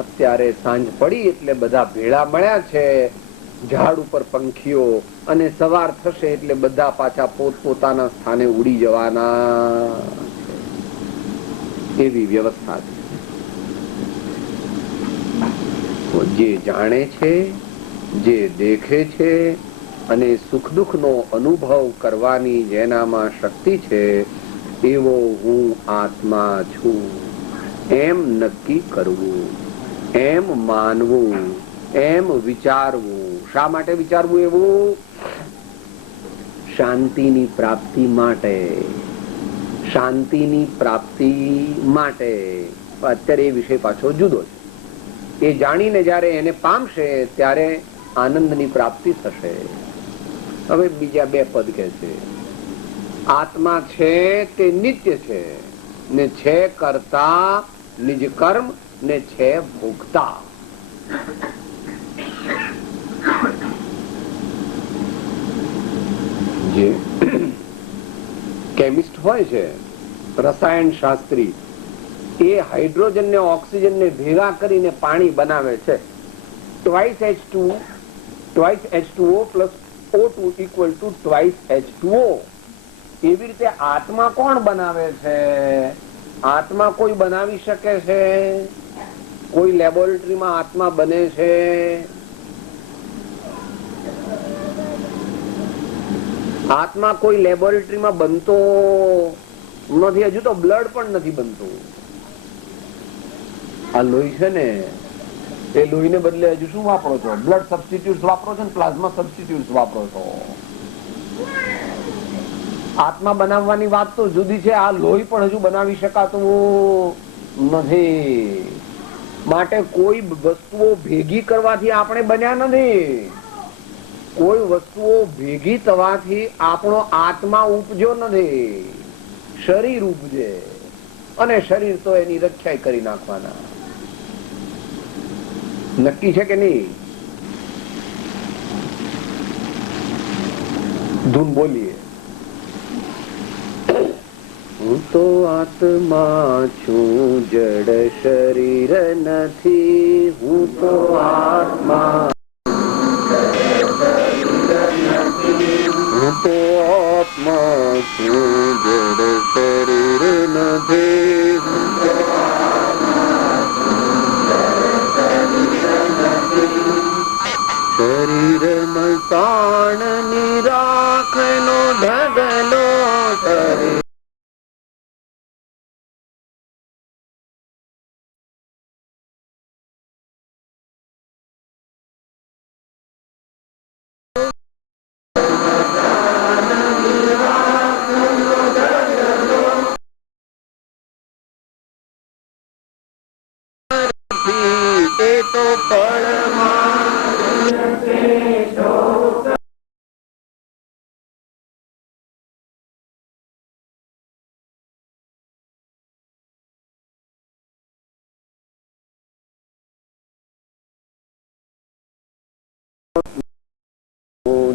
અત્યારે સાંજ પડી એટલે બધા ભેળા મળ્યા છે ઝાડ ઉપર પંખીઓ, અને સવાર થશે એટલે બધા પાછા પોતપોતાના સ્થાને ઉડી જવાના છે. એવી વ્યવસ્થા છે. જે જાણે છે, જે દેખે છે અને સુખ દુઃખ નો અનુભવ કરવાની જેનામાં શક્તિ છે એવો હું આત્મા છું એમ નક્કી કરવું, એમ માનવું, એમ વિચારવું. શા માટે વિચારવું એવું? શાંતિની પ્રાપ્તિ માટે. શાંતિની પ્રાપ્તિ માટે. અત્યારે એ વિષય પાછો જુદો છે. એ જાણીને જયારે એને પામશે ત્યારે આનંદની પ્રાપ્તિ થશે. હવે બીજા 2 પદ કે છે. આત્મા છે તે નિત્ય છે ને છે કરતા નિજ કર્મ ને છે ભોગતા. જે કેમિસ્ટ હોય છે, રસાયણ શાસ્ત્રી, એ હાઇડ્રોજન ને ઓક્સિજન ને ભેગા કરીને પાણી બનાવે છે. twice H2O plus O2 equal to twice H2O. એવી રીતે આત્મા કોણ બનાવે છે? આત્મા કોઈ બનાવી શકે છે? કોઈ લેબોરેટરીમાં આત્મા બને છે? આત્મા કોઈ લેબોરેટરીમાં બનતો નથી. હજુ તો બ્લડ પણ નથી બનતું. આ લોહી છે ને, એ લોહીને બદલે હજુ શું વાપરો છો? બ્લડ સબસ્ટિટ્યુટ્સ વાપરો છો ને પ્લાઝમા સબસ્ટિટ્યુટ્સ વાપરો છો. આત્મા બનાવવાની વાત તો જુદી છે. આ લોહી પણ હજુ બનાવી શકાતું નથી. માટે કોઈ વસ્તુઓ ભેગી કરવાથી આપણે બન્યા નથી. કોઈ વસ્તુઓ ભેગી થવાથી આપણો આત્મા ઉપજ્યો નથી. શરીર ઉપજે, અને શરીર તો એની રક્ષા કરી નાખવાના. નક્કી છે કે નહીં? ધૂન બોલીએ. હું તો આત્મા છું, જડ શરીર નથી. હું તો આત્મા, હું તો આત્મા છું, જડ શરીર નથી. શરીર મતાણ નિરાખનો ઢગલો શરીર એ તો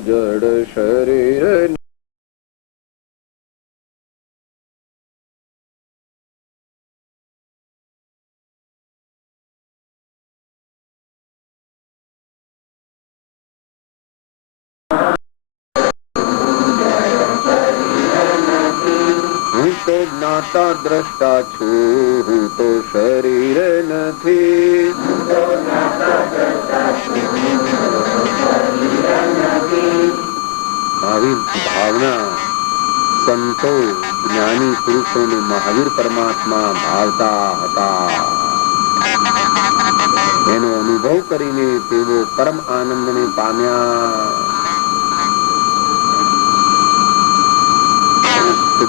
જડ શરીર હું તો જ્ઞાતા દ્રષ્ટા છું, હું તો શરીર નથી. આવી ભાવના સંતો જ્ઞાની પુરુષોને મહાવીર પરમાત્મા ભાવતા હતા. એનો અનુભવ કરીને તેઓ પરમ આનંદને પામ્યા.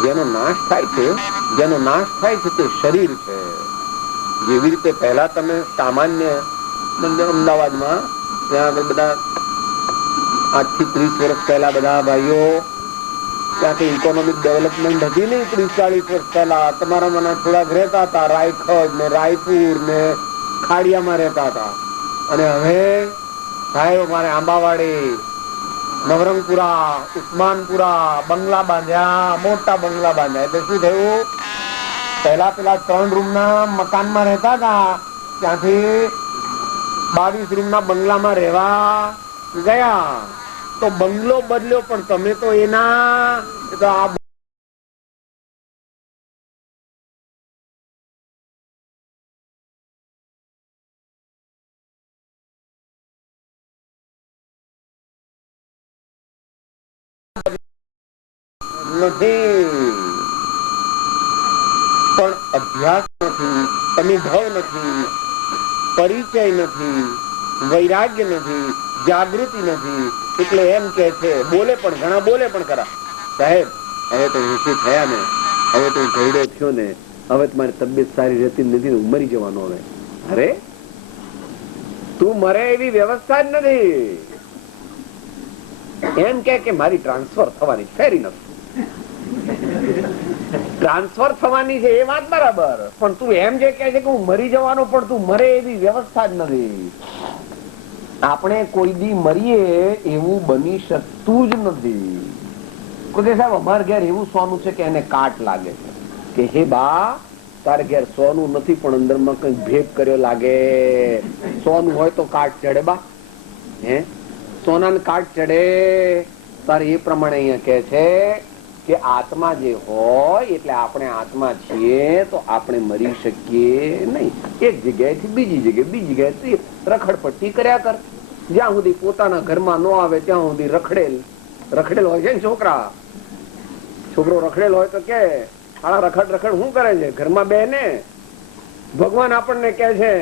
જેનો નાશ થાય છે તે શરીર છે. જેવી રીતે પહેલા તમે સામાન્ય અમદાવાદમાં ત્યાં આગળ બધા 8 થી 30 વર્ષ પહેલા બધા ભાઈઓ ત્યાંથી ઇકોનોમિક ડેવલપમેન્ટ હતી ને 30-40 વર્ષ પહેલા તમારા મને થોડાક રહેતા હતા, રાયખડ ને રાયપુર ને ખાડિયામાં રહેતા હતા. અને હવે સાહેબ અમારે આંબાવાડી, નવરંગપુરા, ઉસ્માનપુરા બંગલા બાંધ્યા, મોટા બંગલા બાંધ્યા. એટલે શું થયું, પેલા 3 રૂમના મકાનમાં રહેતા હતા, ત્યાંથી 22 રૂમના બંગલામાં રહેવા ગયા. તો બંગલો બદલ્યો પણ તમે તો એના તો આ નથી. પણ અભ્યાસ નથી, અનુભવ નથી, પરિચય નથી, વૈરાગ્ય નથી, જાગૃતિ નથી. એટલે એમ કે છે, બોલે પણ ઘણા બોલે પણ ખરા, સાહેબ હવે તો 80 થયા ને, હવે તો ઘરડો થયો ને, હવે તમારી તબિયત સારી રહેતી નથી ને, મરી જવાનો. હવે અરે તું મરે એવી વ્યવસ્થા જ નથી. એમ કે મારી ટ્રાન્સફર થવાની, ફેર ઇનફ ટ્રાન્સફર થવાની છે એ વાત બરાબર, પણ તું એમ જે કહે છે કે હું મરી જવાનો, પણ તું મરે એવી વ્યવસ્થા જ નથી. આપણે કોઈ દી મરીએ એવું બની શકતું જ નથી. કોઈ સાહેબ અમારે ઘેર એવું સોનું છે કે એને કાટ લાગે છે, કે હે બા તારે ઘેર સોનું નથી પણ અંદરમાં કઈ ભેદ કર્યો લાગે. સોનું હોય તો કાટ ચડે બા, હે સોનાને કાટ ચડે. તારે એ પ્રમાણે અહીંયા કે છે કે આત્મા જે હોય એટલે આપણે આત્મા છીએ તો આપણે મરી શકીએ નહીં. એક જગ્યાએથી બીજી જગ્યાએ રખડપટ્ટી કર્યા કર. જ્યાં સુધી પોતાના ઘરમાં ન આવે ત્યાં સુધી રખડેલ હોય છે ને છોકરો રખડેલ હોય તો કે રખડ શું કરે છે ઘરમાં બે ને. ભગવાન આપણને કે છે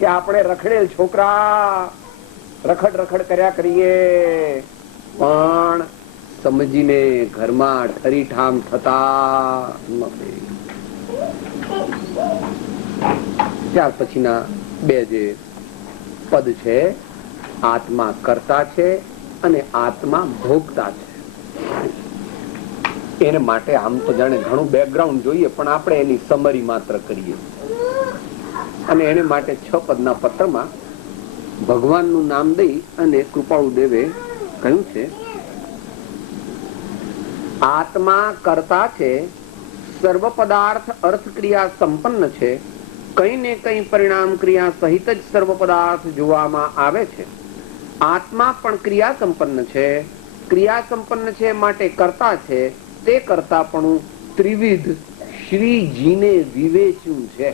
કે આપણે રખડેલ છોકરા રખડ કર્યા કરીએ, પણ સમજીને ઘરમાં ઠરીઠામ થતા નથી. ત્યાર પછીના 2 જે પદ છે, આત્મા કર્તા છે અને આત્મા ભોગતા છે. એને માટે આમ તો જાણે ઘણું બેકગ્રાઉન્ડ જોઈએ, પણ આપણે એની સમરી માત્ર કરીએ. અને એને માટે 6 પદના પત્રમાં ભગવાનનું નામ દઈ અને કૃપાળુ દેવે કહ્યું છે, આત્મા કર્તા છે, સર્વ પદાર્થ અર્થ ક્રિયા સંપન્ન છે, કઈ ને કઈ પરિણામ ક્રિયા સહિત જ સર્વ પદાર્થ જોવામાં આવે છે. આત્મા પણ ક્રિયા સંપન્ન છે માટે કર્તા છે. તે કરતા પણ ત્રિવિધ શ્રીજીને વિવેચ્યું છે.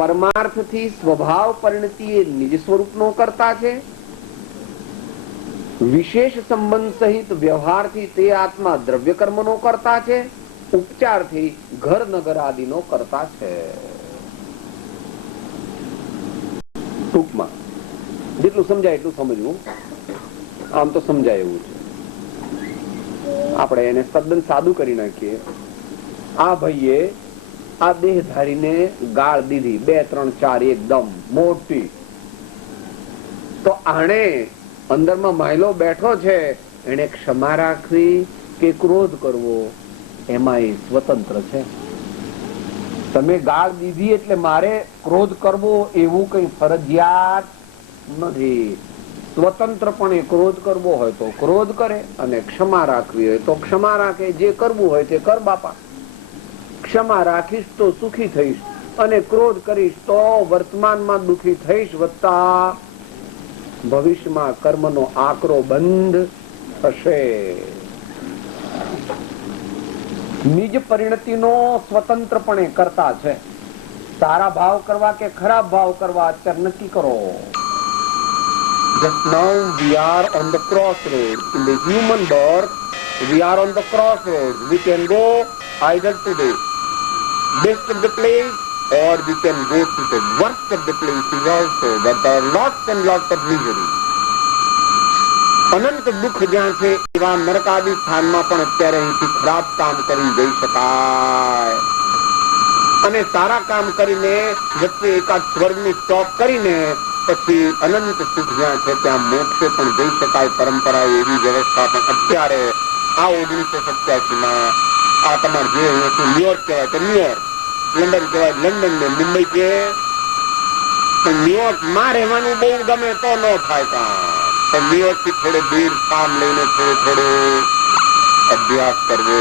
પરમાર્થથી સ્વભાવ પરિણતિ એ નિજ સ્વરૂપનો કરતા છે. વિશેષ સંબંધ સહિત વ્યવહારથી તે આત્મા દ્રવ્ય કર્મનો કરતા છે. ઉપચારથી ઘર નગર આદિનો કરતા છે. ટૂંકમાં જેટલું સમજાય એટલું સમજવું. આમ તો સમજાય એવું છે. આપણે એને તદ્દન સાદું કરી નાખીએ. આ ભાઈએ આ દેહધારીને ગાળ દીધી 2 3 4 એકદમ મોટી, તો આણે અંદરમાં માયલો બેઠો છે, એને ક્ષમા રાખવી કે ક્રોધ કરવો એમાં એ સ્વતંત્ર છે. તમે ગાળ દીધી એટલે મારે ક્રોધ કરવો એવું કઈ ફરજિયાત નથી. સ્વતંત્રપણે ક્રોધ કરવો હોય તો ક્રોધ કરે અને ક્ષમા રાખવી હોય તો ક્ષમા રાખે. જે કરવું હોય તે કર બાપા. ક્ષમા રાખીશ તો સુખી થઈશ અને ક્રોધ કરીશ તો વર્તમાનમાં દુખી થઈશ, વત્તા ભવિષ્યમાં કર્મનો આકરો બંધ થશે. નિજ પરિણતિનો સ્વતંત્રપણે કરતા છે. સારા ભાવ કરવા કે ખરાબ ભાવ કરવા અત્યારે નક્કી કરો. Just now we are on the crossroads. In the human birth, we are on the crossroads. We can go either to the best of the place or we can go to the worst of the places also. But there are lots and lots of misery. અનંત દુઃખ જ્યાં છે એવા નરકાદી સ્થાનમાં પણ અત્યારે અહીંથી ખરાબ કામ કરી જઈ શકાય અને સારા કામ કરીને વચ્ચે એકાદ સ્વર્ગની સ્ટોપ કરીને પછી અનંત સુખ જ્યાં છે ત્યાં મોક્ષે પણ જઈ શકાય. પરંપરા એવી વ્યવસ્થા પણ અત્યારે આ 1987માં આ તમારે જે ન્યુયોર્ક કહેવાય તો ન્યુયોર્ક, લંડન કહેવાય લંડન ને મુંબઈ કે ન્યુયોર્ક માં રહેવાનું બહુ ગમે તો ન થાય કામ. પણ ન્યુયોર્ક થી થોડે દૂર કામ લઈને થોડો અભ્યાસ કરવો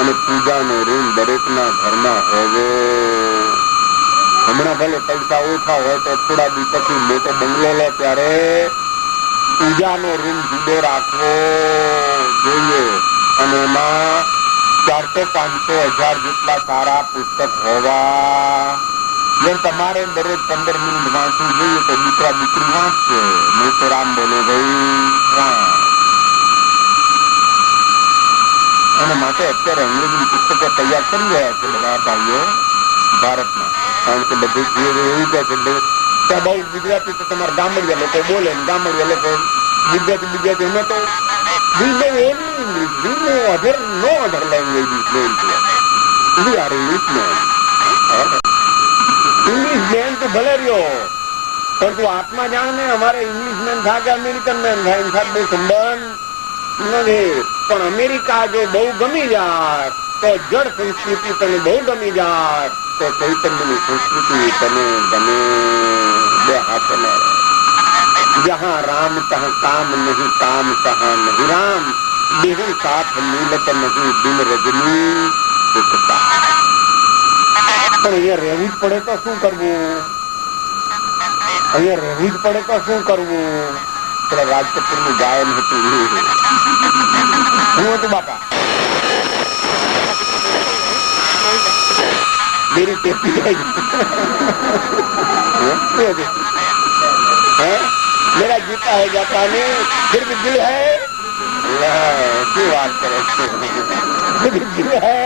અને પૂજાનો રૂમ દરેકના ઘરમાં હોવો. હમણાં ભલે પૈસા ઓછા હોય તો થોડા દિવસ પછી મોટો બંગલો લો ત્યારે પૂજાનો રૂમ જુદો રાખવો જોઈએ અને એમાં 400, 500, 1000 જેટલા સારા પુસ્તક હોવા. જેમ તમારે દરરોજ 15 મિનિટ વાંચવું જોઈએ તો દીકરા દીકરી વાંચશે, નહીં તો રામ બોલો ભાઈ. અને માટે અત્યારે અંગ્રેજી પુસ્તકો તૈયાર કરી રહ્યા છે બધા ભાઈઓ ભારતમાં. કારણ કે બધું એવું કહે છે ત્યાં બહુ ગુજરાતી તો તમારા ગામડિયા લોકો બોલે ને ગામડિયા લોકો ગુજરાતી અમે તો we know only English. We know no other languages known to us. We are English men. English men તો ભલે રહ્યો પણ તું આત્મા જાણ ને અમારે ઇંગ્લિશ મેન થાય કે અમેરિકન મેન થાય એમ સાથે સંબંધ નથી. પણ અમેરિકા જો બહુ ગમી જાય તો જળ સંસ્કૃતિ તને બહુ ગમી જાય તો ચૈતન્યની સંસ્કૃતિ તને ગમે. બે હાથ ન રહે. જહાં રામ તહાં કામ નહીં, કામ તહાં નહીં રામ. બેહુ સાથ મિલત નહીં દિન રજની સુખતા. પણ અહીંયા રહેવું જ પડે તો શું કરવું? અહીંયા રહેવું જ પડે તો શું કરવું? પેલા રાજકપૂર નું ગાયન હતું શું હતું બાપા? मेरी टेपी है मेरा जीता है जाता नहीं फिर भी दिल है. શું વાત કરે દિલ है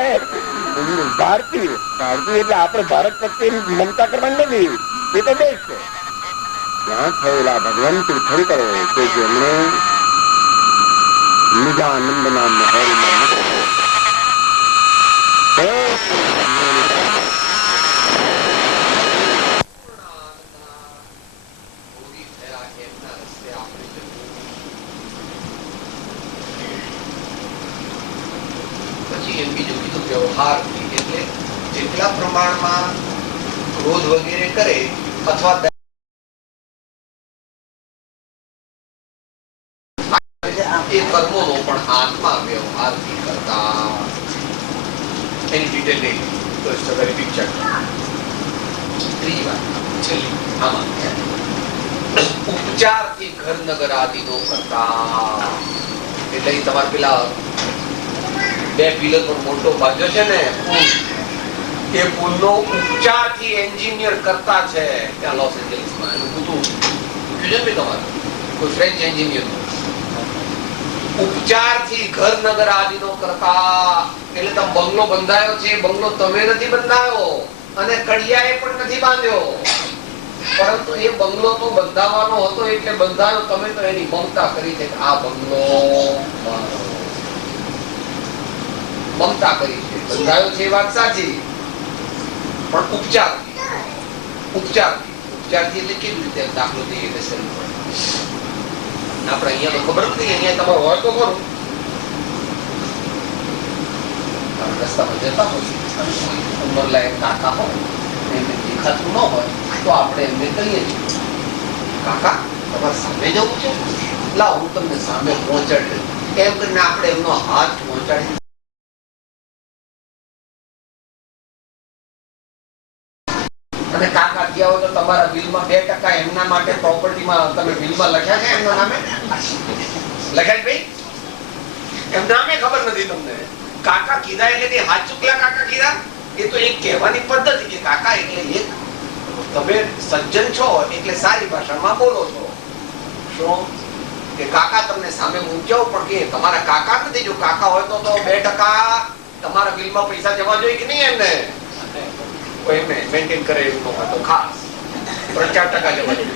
ભારતીય. ભારતીય એટલે આપણે ભારત પ્રત્યે મમતા કરવાની નથી, એ તો દેશ છે. ત્યાં થયેલા ભગવાન તીર્થંકરો કે જેમણે નિજાનંદ ના મહેલમાં વ્યવહાર એટલે જેટલા પ્રમાણમાં ક્રોધ વગેરે કરે અથવા એ કર્મોનો પણ આત્મા વ્યવહારથી કરતા. એની ડિટેલ નહીં તો it's a very big chapter. ત્રીજી વાત છેલ્લી આમાં ઉપચારથી ઘર નગર આદિનો કરતા. એટલે તમારે પેલા 2 પિલર પર મોટો બાંધ્યો છે ને એ પુલનો ઉપચારથી એન્જિનિયર કરતા છે ત્યાં લોસ એન્જલિસમાં. એનું પૂતું ફ્યુઝન બી તમારું કોઈ ફ્રેન્ચ એન્જિનિયર ઉપચારથી ઘર નગર આદિનો કરતા. એટલે તમે બંગલો બંધાયો છે, બંગલો તમે નથી બંધાયો અને કડિયાએ પણ નથી બાંધ્યો, પરંતુ એ બંગલો તો બંધાવવાનો હતો એટલે બંધાયો. તમે તો એની મમતા કરી છે કે આ બંગલો મમતા કરી છે, બંધાયો છે એ વાત સાચી, પણ ઉપચારથી એટલે કેવી રીતે દાખલો દઈએ કે શરીર પર આપણે અહીંયા તો ખબર નથી, અહીંયા તમારે હોય તો ખરું. રસ્તામાં જતા હોય કોઈ ઉંમર લાયક કાકા હોય એમને દેખાતું ન હોય તો આપણે એમને કહીએ છીએ, કાકા તમારે સામે જવું છે, લાવ હું તમને સામે પહોંચાડી દઉં. એમ કરીને આપણે એમનો હાથ પહોંચાડી અને કાકા ગયા હોય તો તમારા બિલમાં 2% એમના માટે પ્રોપર્ટીમાં તમે બિલમાં લખ્યા છે એમના નામે? લખ્યા ભાઈ? એમ નામે ખબર નથી તમને. કાકા કીધા એટલે કે હાથ ચૂકલા કાકા કીધા, એ તો એક કહેવાની પદ્ધતિ કે કાકા એટલે એક તમે સજ્જન છો એટલે સારી ભાષામાં બોલો છો. શું કે કાકા તમને સામે મૂક્યો પણ કે તમારા કાકા નથી. જો કાકા હોય તો 2% તમારા બિલમાં પૈસા જવા જોઈએ કે નહીં? એમને એમને મેન્ટેન કરે એવું હોય તો ખાસ 4% જવા જોઈએ.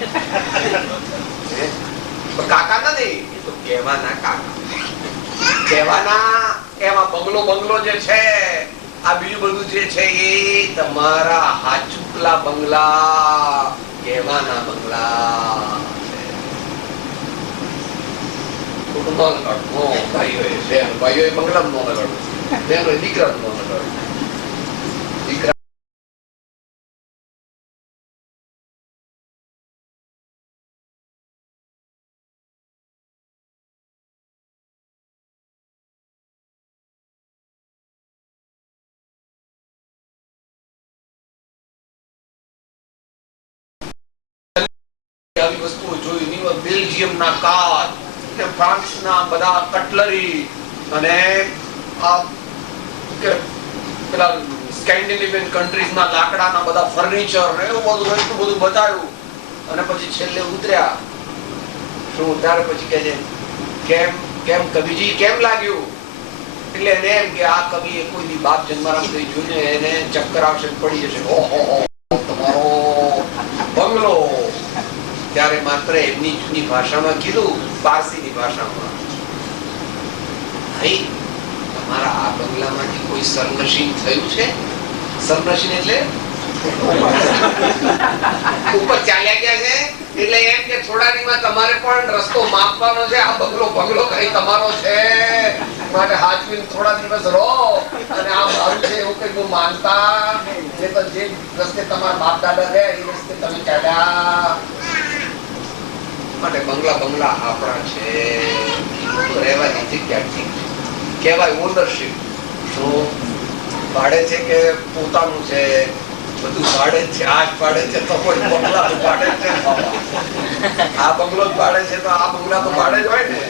કાકા નથી, એ તો કહેવાના કાકા. કહેવાના એમાં બંગલો જે છે, આ બીજું બધું જે છે એ તમારા હાચુકલા બંગલા, કહેવાના બંગલા. ભાઈઓએ બંગલા નો લગાડવું, બહેનોએ દીકરા નો લગાડવું. દીકરા આવી વસ્તુઓ જોઈ. બેલ્જિયમના કાચ, ફ્રાન્સના બધા કટલરી અને પેલા સ્કેન્ડિનેવિયન કન્ટ્રીઝના લાકડાના બધા ફર્નિચર ને એવું બધું એટલું બધું બતાવ્યું. અને પછી છેલ્લે ઉતર્યા શું ત્યારે પછી કહે છે કેમ કવિજી કેમ લાગ્યું? એટલે એને એમ કે આ કવિ એ કોઈ દી બાપ જન્મારામ કઈ જોઈને એને ચક્કર આવશે, પડી જશે. ઓહો તમારો બંગલો. ત્યારે માત્ર એમની જૂની ભાષામાં કીધું, પારસીની ભાષામાં, ભાઈ તમારા આ બંગલામાંથી કોઈ સરનશીન થયું છે? સરનશીન એટલે ઉપર ચાલ્યા ગયા છે. એટલે એમ કે થોડાડીમાં તમારે પણ રસ્તો માપવાનો છે. આ બંગલો કઈ તમારો છે, માટે હાચવીને થોડા દિવસ રહો અને આ મારું છે એવું કઈ બહુ માનતા. જે રસ્તે તમારા બાપ દાદા ગયા એ રસ્તે તમે ચાલ્યા. માટે બંગલા આપણા છે, રહેવાની જગ્યા ઠીક કહેવાય. ઓનરશિપ શું ભાડે છે કે પોતાનું છે? બધું ભાડે છે. આ જ ભાડે છે તો કોઈ બંગલા ભાડે છે. આ બંગલો જ ભાડે છે તો આ બંગલા તો ભાડે જ હોય ને.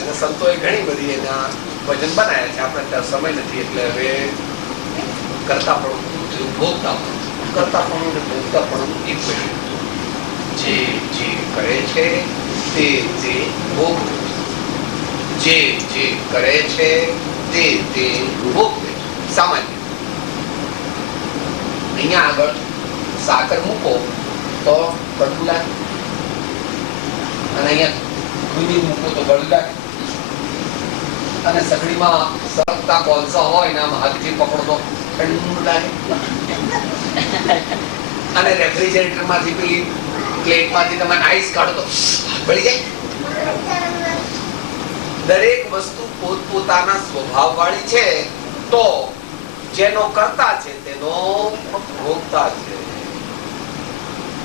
અને સંતોએ ઘણી બધી એના ભજન બનાવ્યા છે. આપણે ત્યાં સમય નથી એટલે હવે કરતા પણ ભોગતા પણ એક જે કરે છે તે ભોગવે છે. જે કરે છે તે ભોગવે. સામાન્ય અહીંયા આગળ સાકર મૂકો તો કડવું લાગે અને અહીંયા દૂધી મૂકો તો ગળું લાગે. અને સગડીમાં સરકતા કોલસા હોય ને આમ હાથથી પકડો તો ઠંડુ લાગે. અને રેફ્રિજરેટર માંથી પેલી પ્લેટ માંથી તમે આઈસ કાઢો તો બળી જાય. દરેક વસ્તુ પોતપોતાના સ્વભાવ વાળી છે. તો જેનો કરતા છે તેનો ભોગતા છે.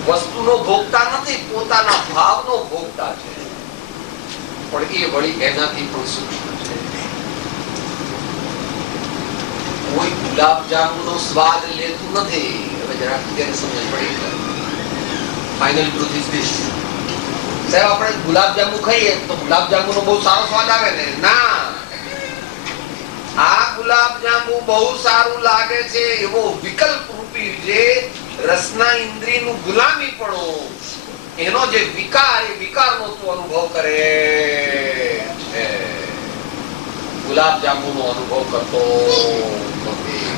વસ્તુનો ભોગતા નથી, પોતાના ભાવનો ભોગતા છે. પણ એ વળી એનાથી પણ સૂક્ષ્મ છે. કોઈ ગુલાબ જાંબુનો સ્વાદ લેતું નથી. હવે જરાક તેને સમજ પડી. Final truth is this. સાહેબ આપણે ગુલાબ જાંબુ ખાઈએ તો ગુલાબ જાંબુનો બહુ સારો સ્વાદ આવે ને? ના, આ ગુલાબ જાંબુ બહુ સારું લાગે છે એવો વિકલ્પ રૂપી જે રસના ઇન્દ્રિયનું ગુલામી પણ એનો જે વિકાર, એ વિકારનો તું અનુભવ કરે છે. ગુલાબ જાંબુનો અનુભવ કરતો નથી.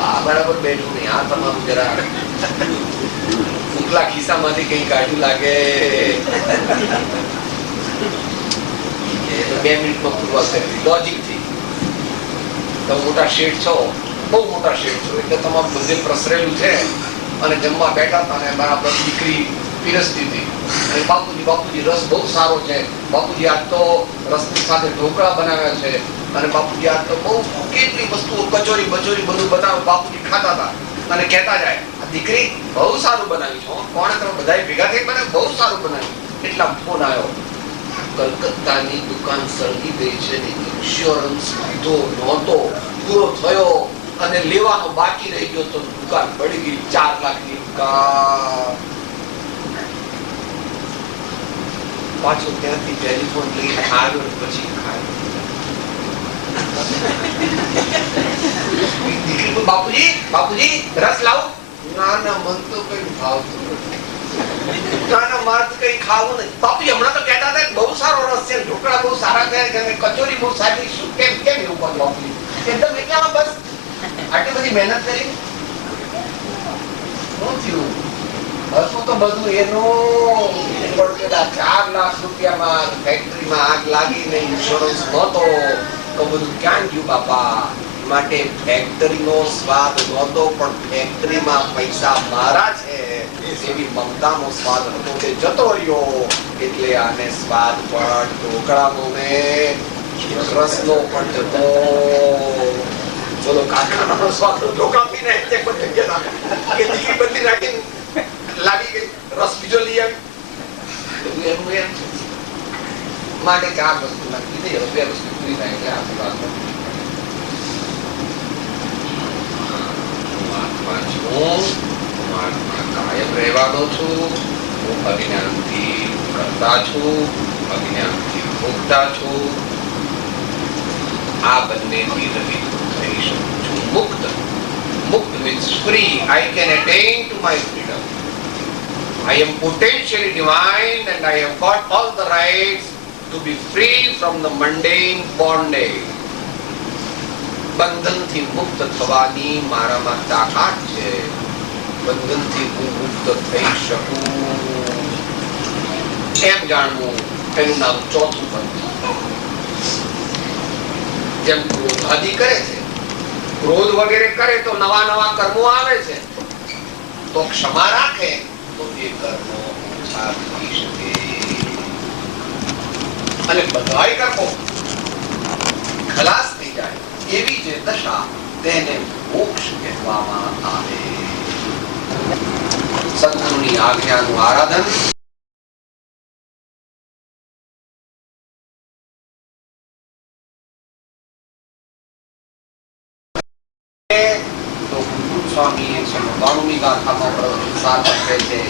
આ બરાબર બેઠું નહીં. આ તમારું જરા ઉપલા ખિસ્સામાંથી કઈ કાઢ્યું લાગે. 2 મિનિટમાં પૂર્વક કરી લોજિક થી. તમે મોટા શેઠ છો, બહુ મોટા શેઠ છો, એટલે તમારું બધે પ્રસરેલું છે. અને જમવા બેઠા હતા ને બરાબર દીકરી પીરસતી હતી. અને બાપુજી રસ બહુ સારો છે, બાપુજી આજ તો રસની સાથે ઢોકળા બનાવ્યા છે, અને બાપુજી આજ તો બહુ કેટલી વસ્તુઓ કચોરી બચોરી બધું બનાવે. બાપુજી ખાતા હતા અને કહેતા જાય, આ દીકરી બહુ સારું બનાવ્યું છે. કોણે તમે બધા ભેગા થઈ બનાવ્યું, બહુ સારું બનાવ્યું. એટલા ફોન આવ્યો, કલકત્તાની દુકાન સળગી ગઈ છે ને ઇન્સ્યોરન્સ લીધો નહોતો, પૂરો થયો અને લેવાનો બાકી રહી ગયો તો દુકાન પડી ગઈ. 4 લાખની દુકાન. પાછો ત્યાંથી ટેલિફોન લઈને આવ્યો પછી ખાય. બાપુજી રસ લાવું? ના ના, મન તો કઈ ભાવતું નથી. ના મારે કઈ ખાવું નહીં. બાપુજી હમણાં તો કહેતા હતા બહુ સારો રસ છે, ઢોકળા બહુ સારા થયા, કચોરી બહુ સારી. શું કેમ એવું બધું બાપુજી? એકદમ એટલામાં બસ આટલી બધી મહેનત કરી શું થયું? હશું તો બધું એનું 4 લાખ રૂપિયામાં ફેક્ટરીમાં આગ લાગીને ઇન્સ્યોરન્સ નહોતો તો બધું ક્યાં ગયું બાપા? માટે ફેક્ટરીનો સ્વાદ નહોતો, પણ ફેક્ટરીમાં પૈસા મારા છે એવી મમતાનો સ્વાદ હતો, તે જતો રહ્યો. એટલે આને સ્વાદ પણ ઢોકળાનો ને રસનો પણ જતો. બોલો, કાકાનો સ્વાદ ઢોકળા પીને એક બધી ગયા કે દીકરી બદલી રાખીને લાવી ગઈ, રસ બીજો લઈ આવી. એનું એમ માટે કે આ વસ્તુ નાખી દે, 2 વસ્તુ પૂરી થાય એટલે આખી વાત. કાયમ રહેવાનો છું. હું અજ્ઞાનથી કરતા છું, અજ્ઞાનથી ભોગતા છું. આ બંનેથી રહિત થઈ શકું છું. મુક્ત means free. I can attain to my freedom. I am potentially divine and I have got all the rights to be free from the mundane bondage. બંધનથી મુક્ત થવાની મારામાં તાકાત છે. બંધનથી હું મુક્ત થઈ શકું કેમ જાણવું? એનું નામ ચોથું બંધન. જેમ ક્રોધાદી કરે છે, ક્રોધ વગેરે કરે તો નવા કર્મો આવે છે, તો ક્ષમા રાખે તો એ કર્મો ઓછા થઈ શકે. અને બધાય કર્મો ખલાસ થઈ જાય એવી જે દશા તેને મોક્ષ કહેવામાં આવે. સદગુરુની આજ્ઞાનું આરાધન તો સ્વામી 192મી ગાથામાં પ્રસાદ આપે છે.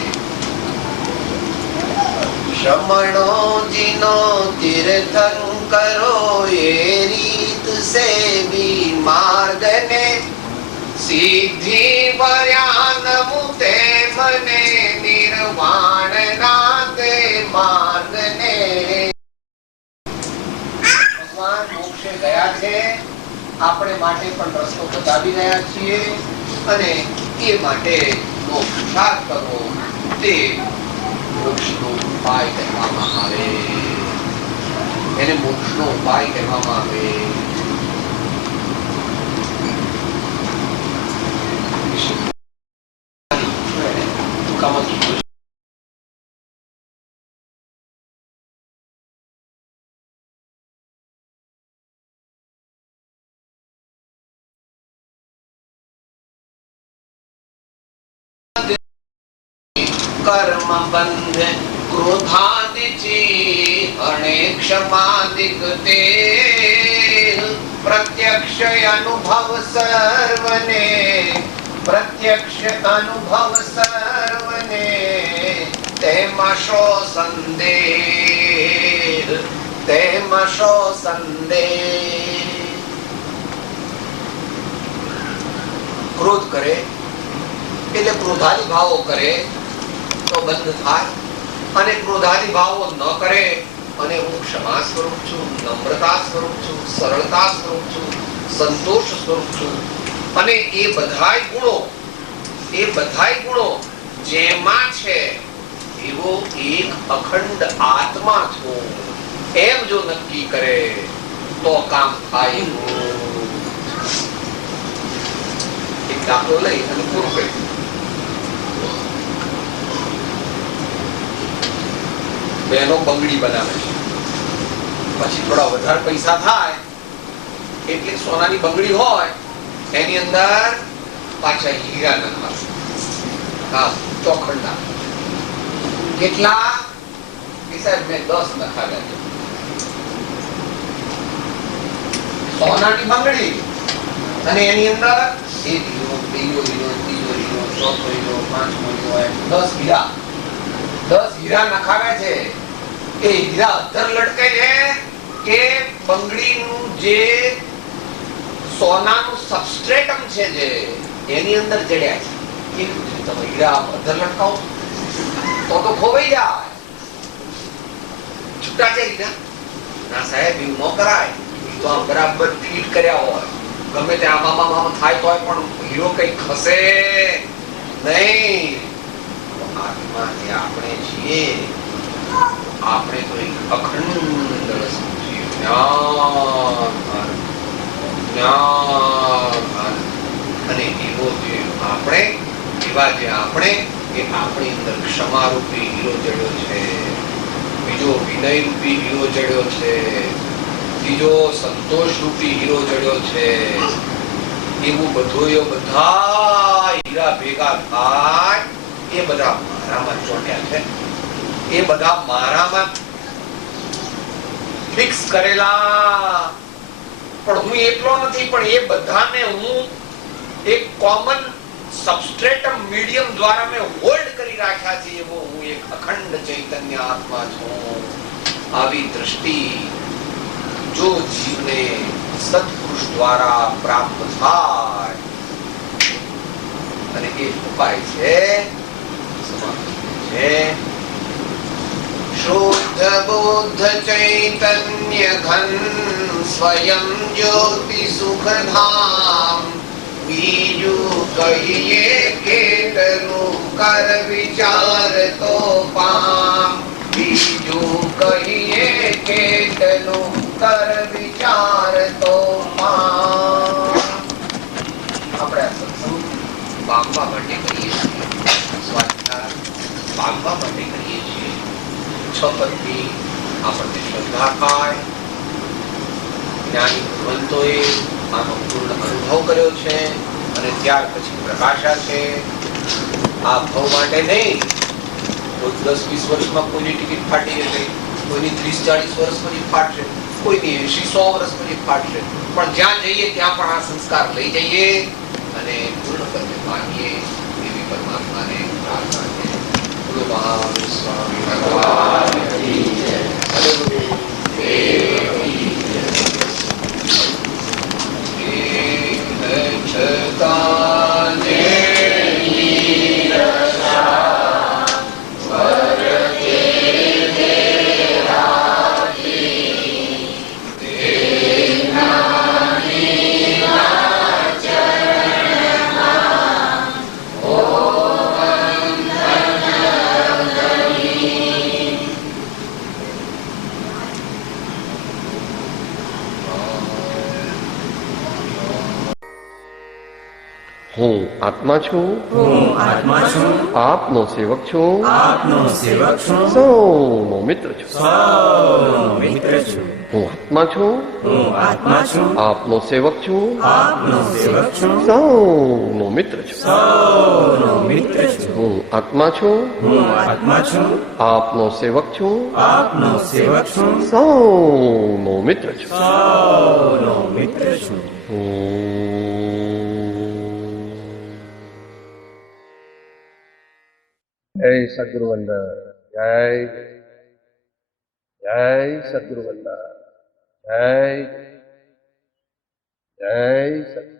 શમણો જીનો તીર્થન કરો એ રીત સેવી માર્ગને સિદ્ધિ પર્યાન મુતે મને નિર્વાણ નાતે માર્ગને. ભગવાન મોક્ષે ગયા છે, આપણે માટે પણ રસ્તો બતાવી રહ્યા છીએ, અને એ માટે પુરુષાર્થ કરવો તે મોક્ષનો ઉપાય કહેવામાં આવે. એને મોક્ષનો ઉપાય કહેવામાં આવે. કર્મ બંધ ક્રોધાદિ અણે ક્ષમાદિક તે પ્રત્યક્ષ અનુભવ સર્વને, પ્રત્યક્ષ અનુભવ સર્વને તેમાં શો સંદેહ, તેમાં શો સંદેહ. ક્રોધ કરે એટલે ક્રોધાદી ભાવો કરે તો બંધ થાય, અને ક્રોધાદી ભાવો ન કરે અને હું ક્ષમા સ્વરૂપ છું, નમ્રતા સ્વરૂપ છું, સરળતા સ્વરૂપ છું, સંતોષ સ્વરૂપ છું, અને એ બધાય ગુણો જેમાં છે એવો એક અખંડ આત્મા છું એમ જો નક્કી કરે તો કામ થાય. એક દાખલો લઈ અને પૂરું કરી. બહેનો બંગડી બનાવે છે, પછી થોડા વધારે પૈસા થાય એટલે સોનાની બંગડી હોય એની અંદર પાછા હીરા નખાશે. હા, ચોખંડા કેટલા? સાહેબ મેં 10 નખાવ્યા છે. સોનાની બંગડી અને એની અંદર એક હીરો, બીજો હીરો, ત્રીજો હીરો, ચોથો હીરો, પાંચમો હીરો, 10 હીરા નખાવ્યા છે. એ હીરા અધર લટકે છે કે બંગડીનું જે સોનાનું સબસ્ટ્રેટમ છે જે એની અંદર જડ્યા છે. કેવી રીતે તમે હીરા અધર લટકાવો તો ખોવાઈ જાય. છૂટા છે હીરા? ના સાહેબ, એવું ન કરાય. તો આમ બરાબર ફીટ કર્યા હોય, ગમે તે આમાં થાય તો પણ હીરો કઈ ખસે નહીં. આત્મા જે આપણે છીએ, આપણે તો એક અખંડ અને એવો જે આપણે એવા જે આપણે એ આપણી અંદર ક્ષમા રૂપી હીરો જડ્યો છે, બીજો વિનય રૂપી હીરો જડ્યો છે, ત્રીજો સંતોષ રૂપી હીરો જડ્યો છે. એવું બધું બધા હીરા ભેગા થાય એ બધા મારામાં ચોટ્યા છે. એ બધા મારામાં ફિક્સ કરેલા. પણ હું એકલો નથી, પણ એ બધાને હું એક કોમન સબસ્ટ્રેટમ મીડિયમ દ્વારા મેં હોલ્ડ કરી રાખ્યા છે. એવો હું એક અખંડ ચૈતન્ય આત્મા છું. આવી દ્રષ્ટિ જો જીવને સત્પુરુષ દ્વારા પ્રાપ્ત થાય અને એ ઉપાય છે શુદ્ધ બુદ્ધ ચૈતન્ય ઘન સ્વયં જ્યોતિ સુખધામ. બીજું કહીએ કેટલું કર વિચાર તો પામ. બીજું કહીએ કેટલું કર વિચાર તો પામ. આપણે આ સત્સંગ પામવા માટે કરીએ છીએ, સ્વાધ્યાય પામવા માટે કરીએ છીએ. છપરથી આપણને શ્રદ્ધા થાય. જ્ઞાની ભગવંતોએ આનો પૂર્ણ અનુભવ કર્યો છે અને ત્યાર પછી પ્રકાશા છે. આ ભાવ માટે નહીં, 10-20 વર્ષમાં કોઈની ટિકિટ ફાટી જશે, કોઈની 30-40 વર્ષ પછી ફાટશે, કોઈની 80-100 વર્ષ પછી ફાટશે. પણ જ્યાં જઈએ ત્યાં પણ આ સંસ્કાર લઈ જઈએ અને પૂર્ણ કરીને માગીએ એવી પરમાત્માને પ્રાર્થના છે. બોલો મહાવીર સ્વામી ભગવાન કી જય. હું આત્મા છું, આપનો સેવક છું, સૌનો મિત્ર છું. હું આત્મા છું, આપનો સેવક છું, સૌનો મિત્ર છું. હું આત્મા છું, આપનો સેવક છું, સૌનો મિત્ર છું. જય સદગુરુ વંદન. જય જય સદગુરુ વંદન. જય જય સદગુરુ.